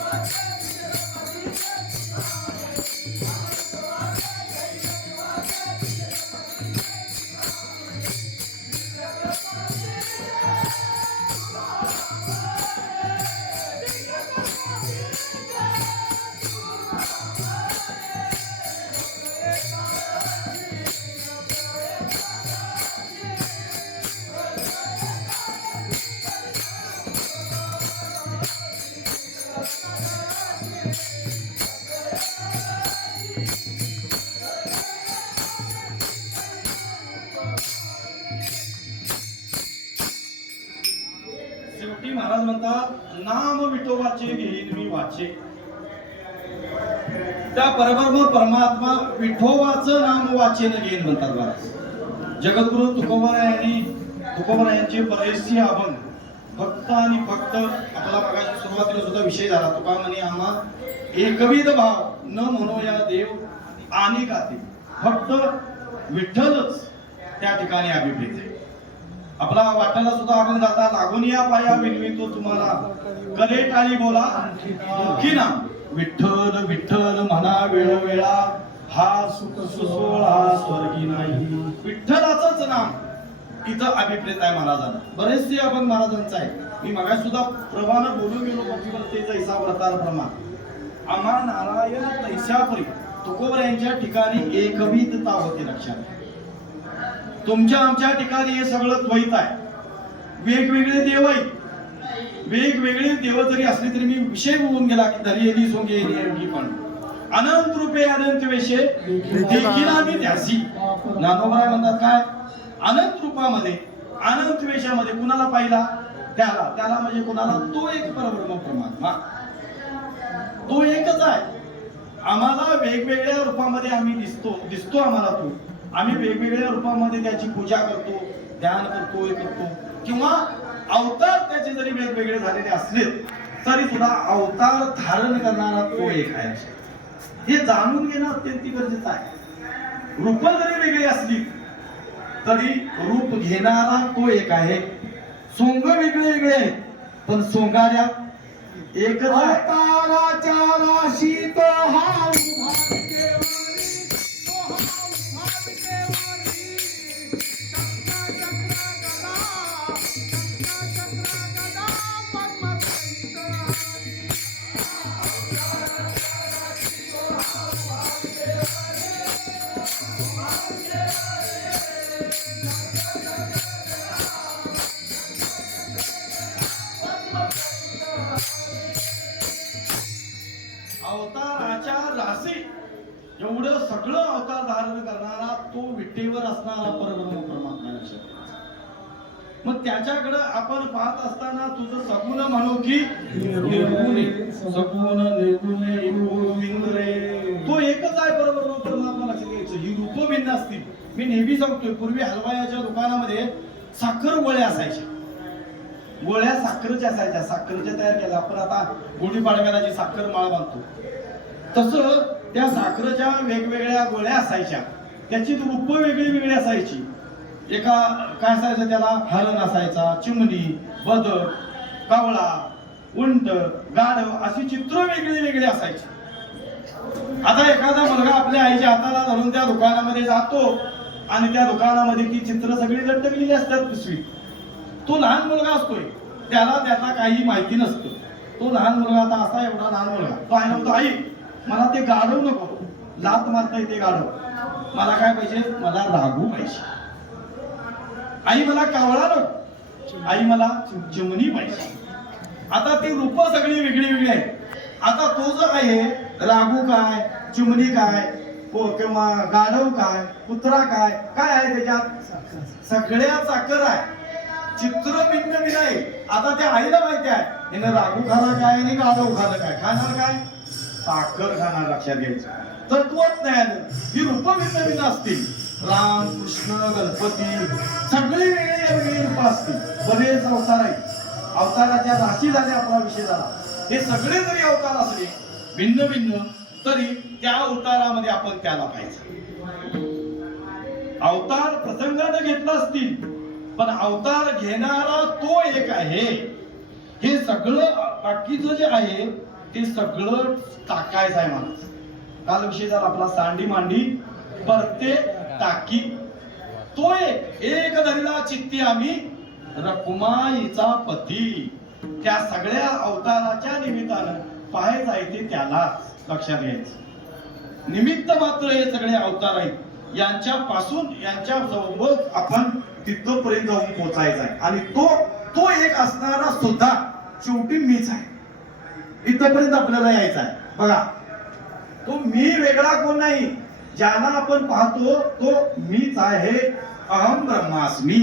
विठोबाचे घेईन शेवटी महाराज म्हणतात नाम विठोबाचे घेईन मी वाचे. त्या परब्रह्म परमात्मा विठोबाचं नाम वाचेन घेईन म्हणतात महाराज. जगद्गुरु तुकोबा यांचे बरेचसे अभंग भक्त आणि भक्त आपला बघायच्या सुरुवातीला सुद्धा विषय झाला. तुका म्हणे आम्हा एकविध भाव न म्हणो या देव आणि गाते. फक्त विठ्ठलच त्या ठिकाणी अभिप्रेत आहे. आपला वाटायला सुद्धा आपण जाता लागून या पाया विनवितो तुम्हाला करे टाळी बोला की ना विठ्ठल विठ्ठल म्हणा वेळोवेळा हा सुख सुसोळा स्वर्गी नाही. विठ्ठलाचंच नाम इथं अभिप्रेत आहे महाराजांना. बरेचसे आपण महाराजांचं आहे. मी मगाशी सुद्धा प्रमाण बोलून गेलो पतिव्रतेचा हिसाब व्रतार प्रमाण आम्हा नारायण तैशापरी तुकोबा यांच्या ठिकाणी एकविधता होती लक्षात. तुमच्या आमच्या ठिकाणी हे सगळं द्वैत आहे. वेगवेगळे देव आहेत. वेगवेगळे देव जरी असले तरी मी विषय बोलून गेला की धरी येली सोंगे येली पण अनंत रूपे अनंत वेशे देखील आम्ही त्यासी. ज्ञानोबा म्हणतात काय, अनंत रूपामध्ये अनंत वेशामध्ये कुणाला पाहिला, त्याला म्हणजे कुणाला, तो एक परब्रह्म परमात्मा, तो एकच आहे. आम्हाला वेगवेगळ्या रूपामध्ये आम्ही दिसतो आम्हाला तो. आम्ही वेगवेगळ्या रूपामध्ये त्याची पूजा करतो, ध्यान करतो, हे करतो, किंवा अवतार त्याचे जरी वेगवेगळे झालेले असले तरी सुद्धा अवतार धारण करणारा तो एक आहे. हे जाणून घेणं अत्यंत गरजेचं आहे. रूप जरी वेगळी असली तरी रूप घेणारा तो एक आहे. सोंग वेगळे वेगळे आहेत पण सोंगाड्या एकच आहे. अवताराच्या राशी तो हा उभा विटेवारी, तो हा उभा विटेवारी. चक्र चक्र गदा, चक्र चक्र गदा पद्मसहित हरी. अवताराच्या राशी एवढं सगळं अवतार धारण करणारा तो विटेवर असणारा परब्रह्म परमात्मा लक्षात. मग त्याच्याकडे आपण पाहत असताना तुझं सगुण म्हणू की निर्गुण, सगुण निर्गुण गोविंद रे, तो एकच आहे परब्रह्म परमात्मा लक्षात घ्यायचं. ही रूप भिन्न असतील. मी नेहमी सांगतोय, पूर्वी हलवायाच्या दुकानामध्ये साखर गोळ्या असायच्या. गोळ्या साखरेच्या असायच्या, साखरेच्या तयार केल्या. आपण आता गुढीपाडव्याला जी साखर माळ बांधतो तसं त्या साखरेच्या वेगवेगळ्या गोळ्या असायच्या. त्याची रूप वेगळी वेगळी असायची. एका काय असायचं, त्याला हरण असायचा, चिमणी, बदक, कावळा, उंट, गाढव अशी चित्र वेगळी वेगळी असायची. आता एखादा मुलगा आपल्या आईच्या हाताला धरून त्या दुकानामध्ये जातो आणि त्या दुकानामध्ये ती चित्र सगळी लटकलेली असतात पिशवीत. तो लहान मुलगा असतोय, त्याला काही माहिती नसतं. तो लहान मुलगा आता असा एवढा लहान मुलगा, तो आई म्हणतो, आई मला ते गाढव नको, लात मारता येते गाढव, मला काय पाहिजे, मला राघू पाहिजे. आई मला कावळा नको, आई मला चिमणी पाहिजे. आता ती रूप सगळी वेगळी वेगळी आहे. आता तो जो आहे राघू काय, चिमणी काय, किंवा गाढव काय, कुत्रा काय, काय आहे त्याच्यात सगळ्या साखर आहे. चित्र भिन्न भिन्न आहे. आता त्या आईला माहिती आहे हिनं राघू खाला काय आणि गाढव खालं काय, खाणार काय, साखर खाणार. लक्षात घ्यायचं तत्वच नाही आलं. ही रूप भिन्न भिन्न असतील. राम, कृष्ण, गणपती सगळे वेगळे रूप असतील. बरेच अवतार आहेत. अवताराच्या राशी झाल्या आपला विषय झाला. हे सगळे जरी अवतार असले भिन्न भिन्न तरी त्या अवतारामध्ये आपण त्याला पाहिजे. अवतार प्रसंगाने घेतला असतील पण अवतार घेणारा तो एक आहे. हे सगळं बाकीचं जे आहे ते सगळं टाकायचं आहे माणूस. काल विषय झाला आपला सांडी मांडी परते टाकी. तो एक धरला चित्ती आम्ही रकुमाईचा पती. त्या सगळ्या अवताराच्या निमित्तानं पाहायचं आहे ते त्याला लक्षात घ्यायचं. निमित्त मात्र हे सगळे अवतार आहेत. यांच्या सोबत आपण तिथपर्यंत जाऊन पोहोचायचं आहे. आणि तो एक असणारा सुद्धा शेवटी मीच आहे. इथपर्यंत आपल्याला यायचं आहे. बघा, तो मी वेगळा कोण नाही. ज्याला आपण पाहतो तो मीच आहे. अहम ब्रह्मास्मी.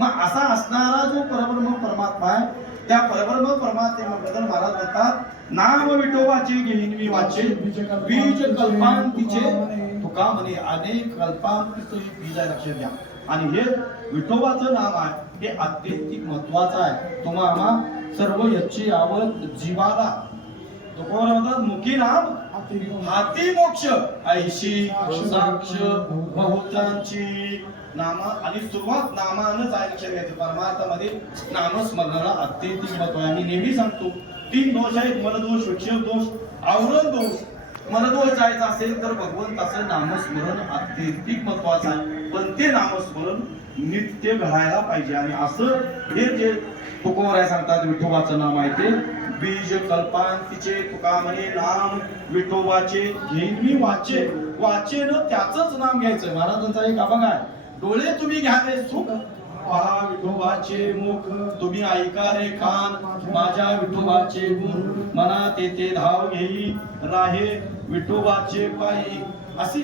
मग असा असणारा जो परब्रह्म परमात्मा आहे त्या परब्रह्म परमात्म्याबद्दल महाराज म्हणतात, नाम विठोबाचे घेईन मी वाचे, बीज कल्पांतीचे तुका म्हणे. अनेक कल्पांतीचे बीज आहे, लक्षात घ्या. आणि हे विठोबाचं नाम आहे हे अत्यंतिक महत्वाचं आहे. तुम्हाला सर्व याची आवड जीवाला. तुकोबा म्हणतात, मुखी नाम हाती मोक्ष, ऐशी साक्ष बहुतांची. नामा आणि सुरुवात नामानच आहे, लक्षात घ्यायचं. परमार्थामध्ये नामस्मरणाला अत्यंतिक महत्व आहे. मी नेहमी सांगतो 3 दोष आहेत, मनदोष, विक्षेप दोष, आवरण दोष. मनदोष जायचा असेल तर भगवंताचं नामस्मरण अत्यंतिक महत्वाचं आहे. पण ते नामस्मरण नित्य घडायला पाहिजे. आणि असं हे जे तुकोबराय सांगतात विठोबाचं नाम आहे ते बीज कल्पांतीचे तुका म्हणे. नाम विठोबाचे घेईन मी वाचे. वाचेन त्याचंच नाम घ्यायचं. महाराजांचा एक अभंग आहे, डोळे तुम्ही घ्या रे सुख पहा विठोबाचे मुख, तुम्ही ऐका रे कान माझ्या विठोबाचे गुण, मनात येते धाव घेई राहे विठोबाचे पायी, असे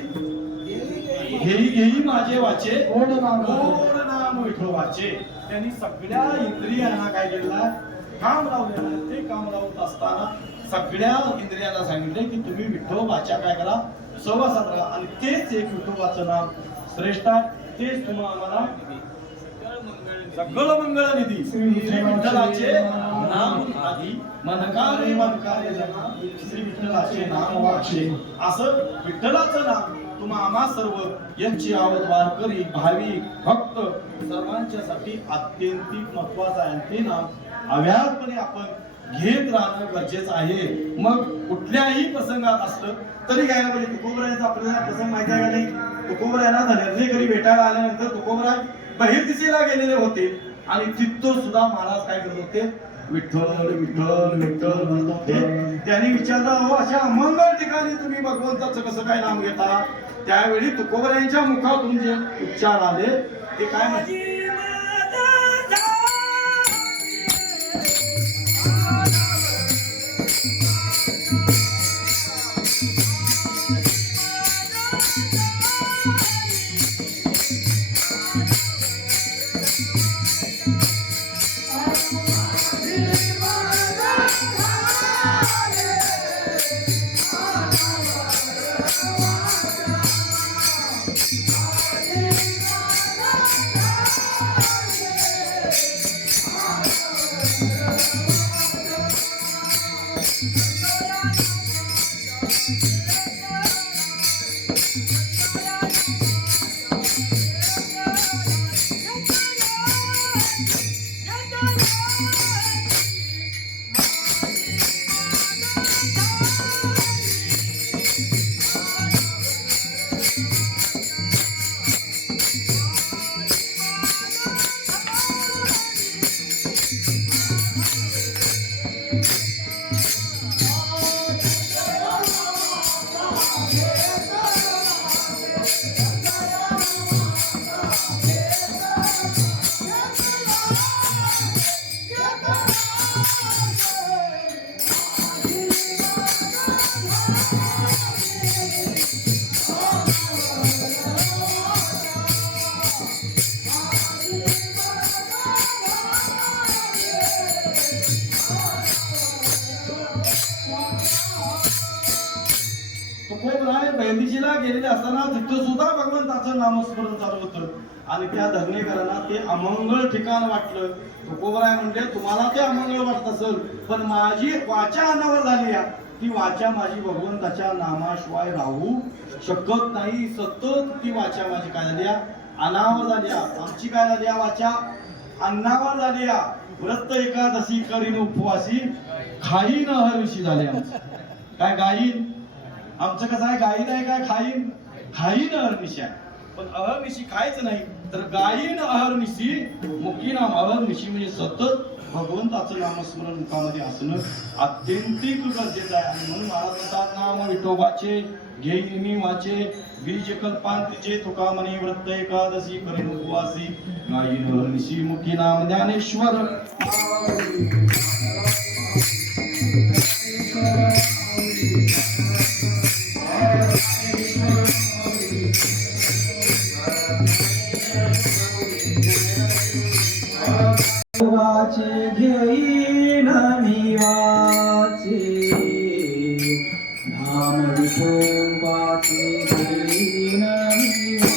घेई घेई माझे वाचे गोड नाम गोड नाम विठोबाचे. त्यांनी सगळ्या इंद्रियांना काय केलं, काम लावलेलं आहे. ते काम लावत असताना सगळ्या इंद्रियांना सांगितले की तुम्ही विठोबाच्या काय करा, सहवासात राहा. आणि तेच एक विठोबाचं नाम श्रेष्ठ आहे. तेच तुम्हाला आम्हाला सगळं मंगळ निधी श्री विठ्ठलाचे नाम आधी मनकारे मनकारे जना श्री विठ्ठलाचे नाम वाचे. असं विठ्ठलाचं नाम तुम्हा आम्हा सर्व यांची आवड वारकरी भाविक भक्त सर्वांच्यासाठी अत्यंतिक महत्वाचं आहे. ते नाम अव्याहतपणे आपण घेत राहणं गरजेचं आहे. मग कुठल्याही प्रसंगात असलं तरी काय पाहिजे. तुकोबरायांचा आपल्याला प्रसंग माहिती आहे का नाही. तुकोबरायांना धनंजय भेटायला आल्यानंतर तुकोबराय बहिर्दिशेला गेलेले होते आणि तिथं सुद्धा महाराज काय करत होते, विठ्ठल विठ्ठल विठ्ठल म्हणत होते. त्यांनी विचारलं, हो अशा अमंगळ ठिकाणी तुम्ही भगवंताचं कसं काय नाम घेता. त्यावेळी तुकोबरायांच्या मुखातून जे उच्चार आले ते काय म्हणजे, तुकोबराय बहिर्दिशेला गेलेले असताना तिथं सुद्धा भगवंताचं नामस्मरण चालू होतं. आणि त्या धरणेकरांना ते अमंगळ ठिकाण वाटलं. तुकोबराय म्हणले, तुम्हाला ते अमंगळ वाटत असेल पण माझी वाचा अनावर झाली आहे. ती वाचा माझी भगवंताच्या नामाशिवाय राहू शकत नाही. सतत ती वाचा माझी काय झाली आहे, अनावर झाली आहे. आमची काय झाली आहे, वाचा अन्नावर झाली आहे. व्रत एकादशी करीन उपवासी खाईन हरविषी झाले आमची. काय गाईन, आमचं कसं आहे, गाईन आहे काय खाईन, खाईन अहर्निशी आहे. पण अहर्निशी खायचं नाही तर गाईन अहर्निशी मुकी नाम. अहर्निशी म्हणजे सतत भगवंताचं नामस्मरण मुखामध्ये असणं अत्यंतिक गरजेचं आहे. आणि म्हणून महाराज म्हणतात, नाम विठोबाचे घेईन मी वाचे, बीज कल्पांतीचे तुका म्हणे व्रत एकादशी करीन उपवासी गाईन अहर्निशी मुकी नाम ज्ञानेश्वर. वाचे घेईन मी वाचे, नाम विठोबाचे घेईन मी वाचे.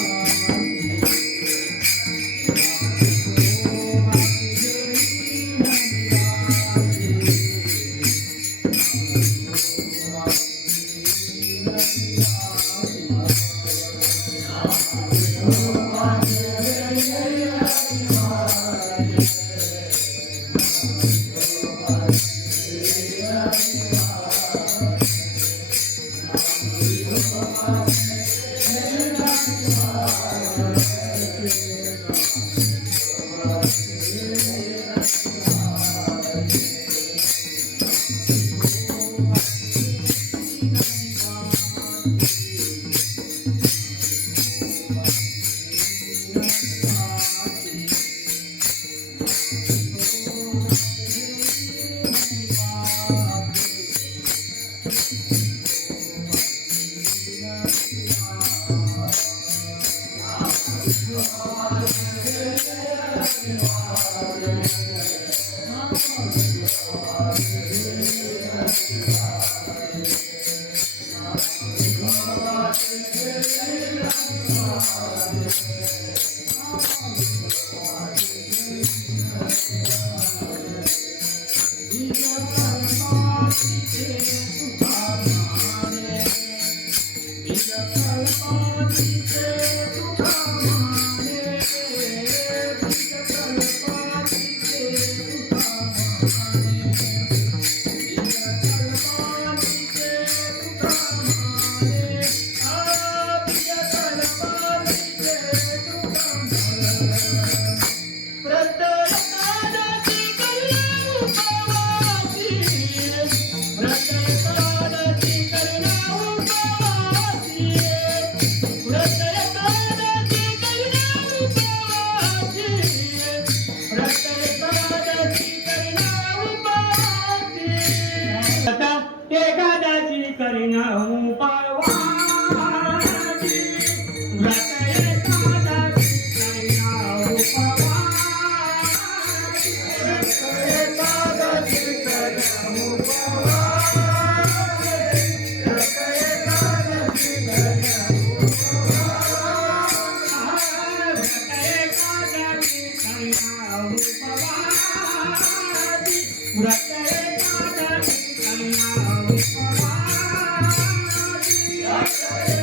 एखाद्याची करीना उपवासी व्रत एखाद्याची करीना उपवासी व्रत एखाद्याची करीना उपवासी व्रत एखाद्याची करीना उपवासी व्रत एखाद्याची करीना उपवासी व्रत एखाद्याची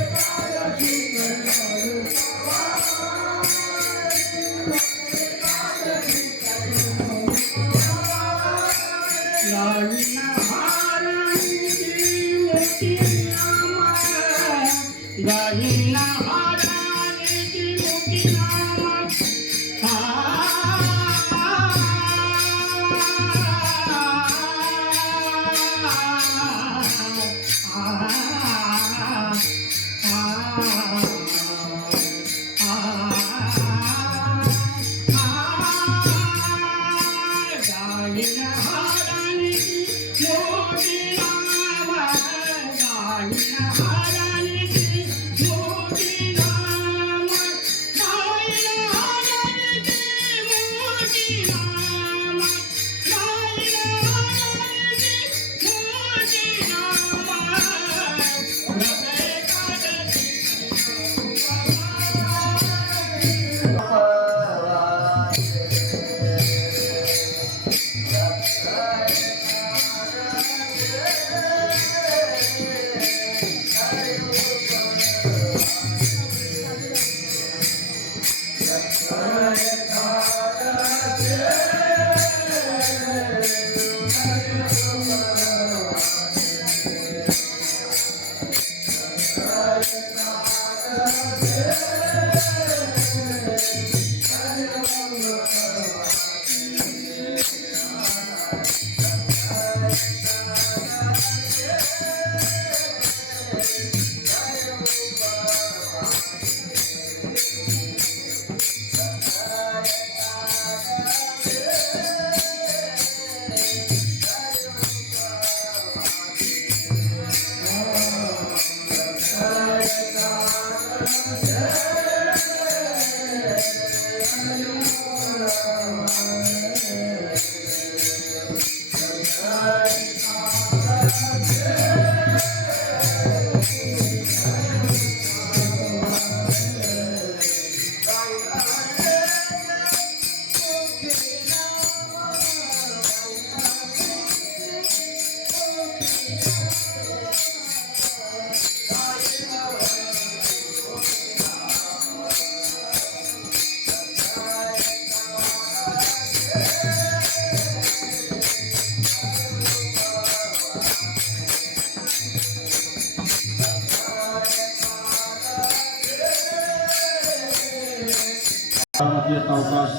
अवकाश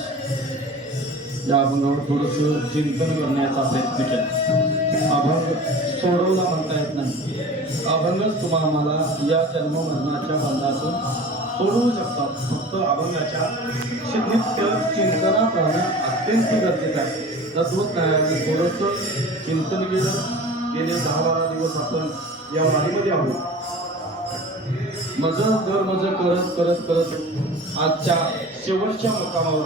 या अभंगावर थोडस चिंतन करण्याचा प्रयत्न केला. अभंग सोडवला म्हणता येत नाही. अभंगच तुम्हाला मला या जन्ममरणाच्या बंधातून सोडवू शकतात. फक्त अभंगाच्या नित्य चिंतना करणं अत्यंत गरजेचं आहे. तत्वज्ञानाने थोडंसं चिंतन केलं. गेले 10-12 दिवस आपण या वारीमध्ये आहोत. मज करत आजच्या शेवटच्या मुक्कामावर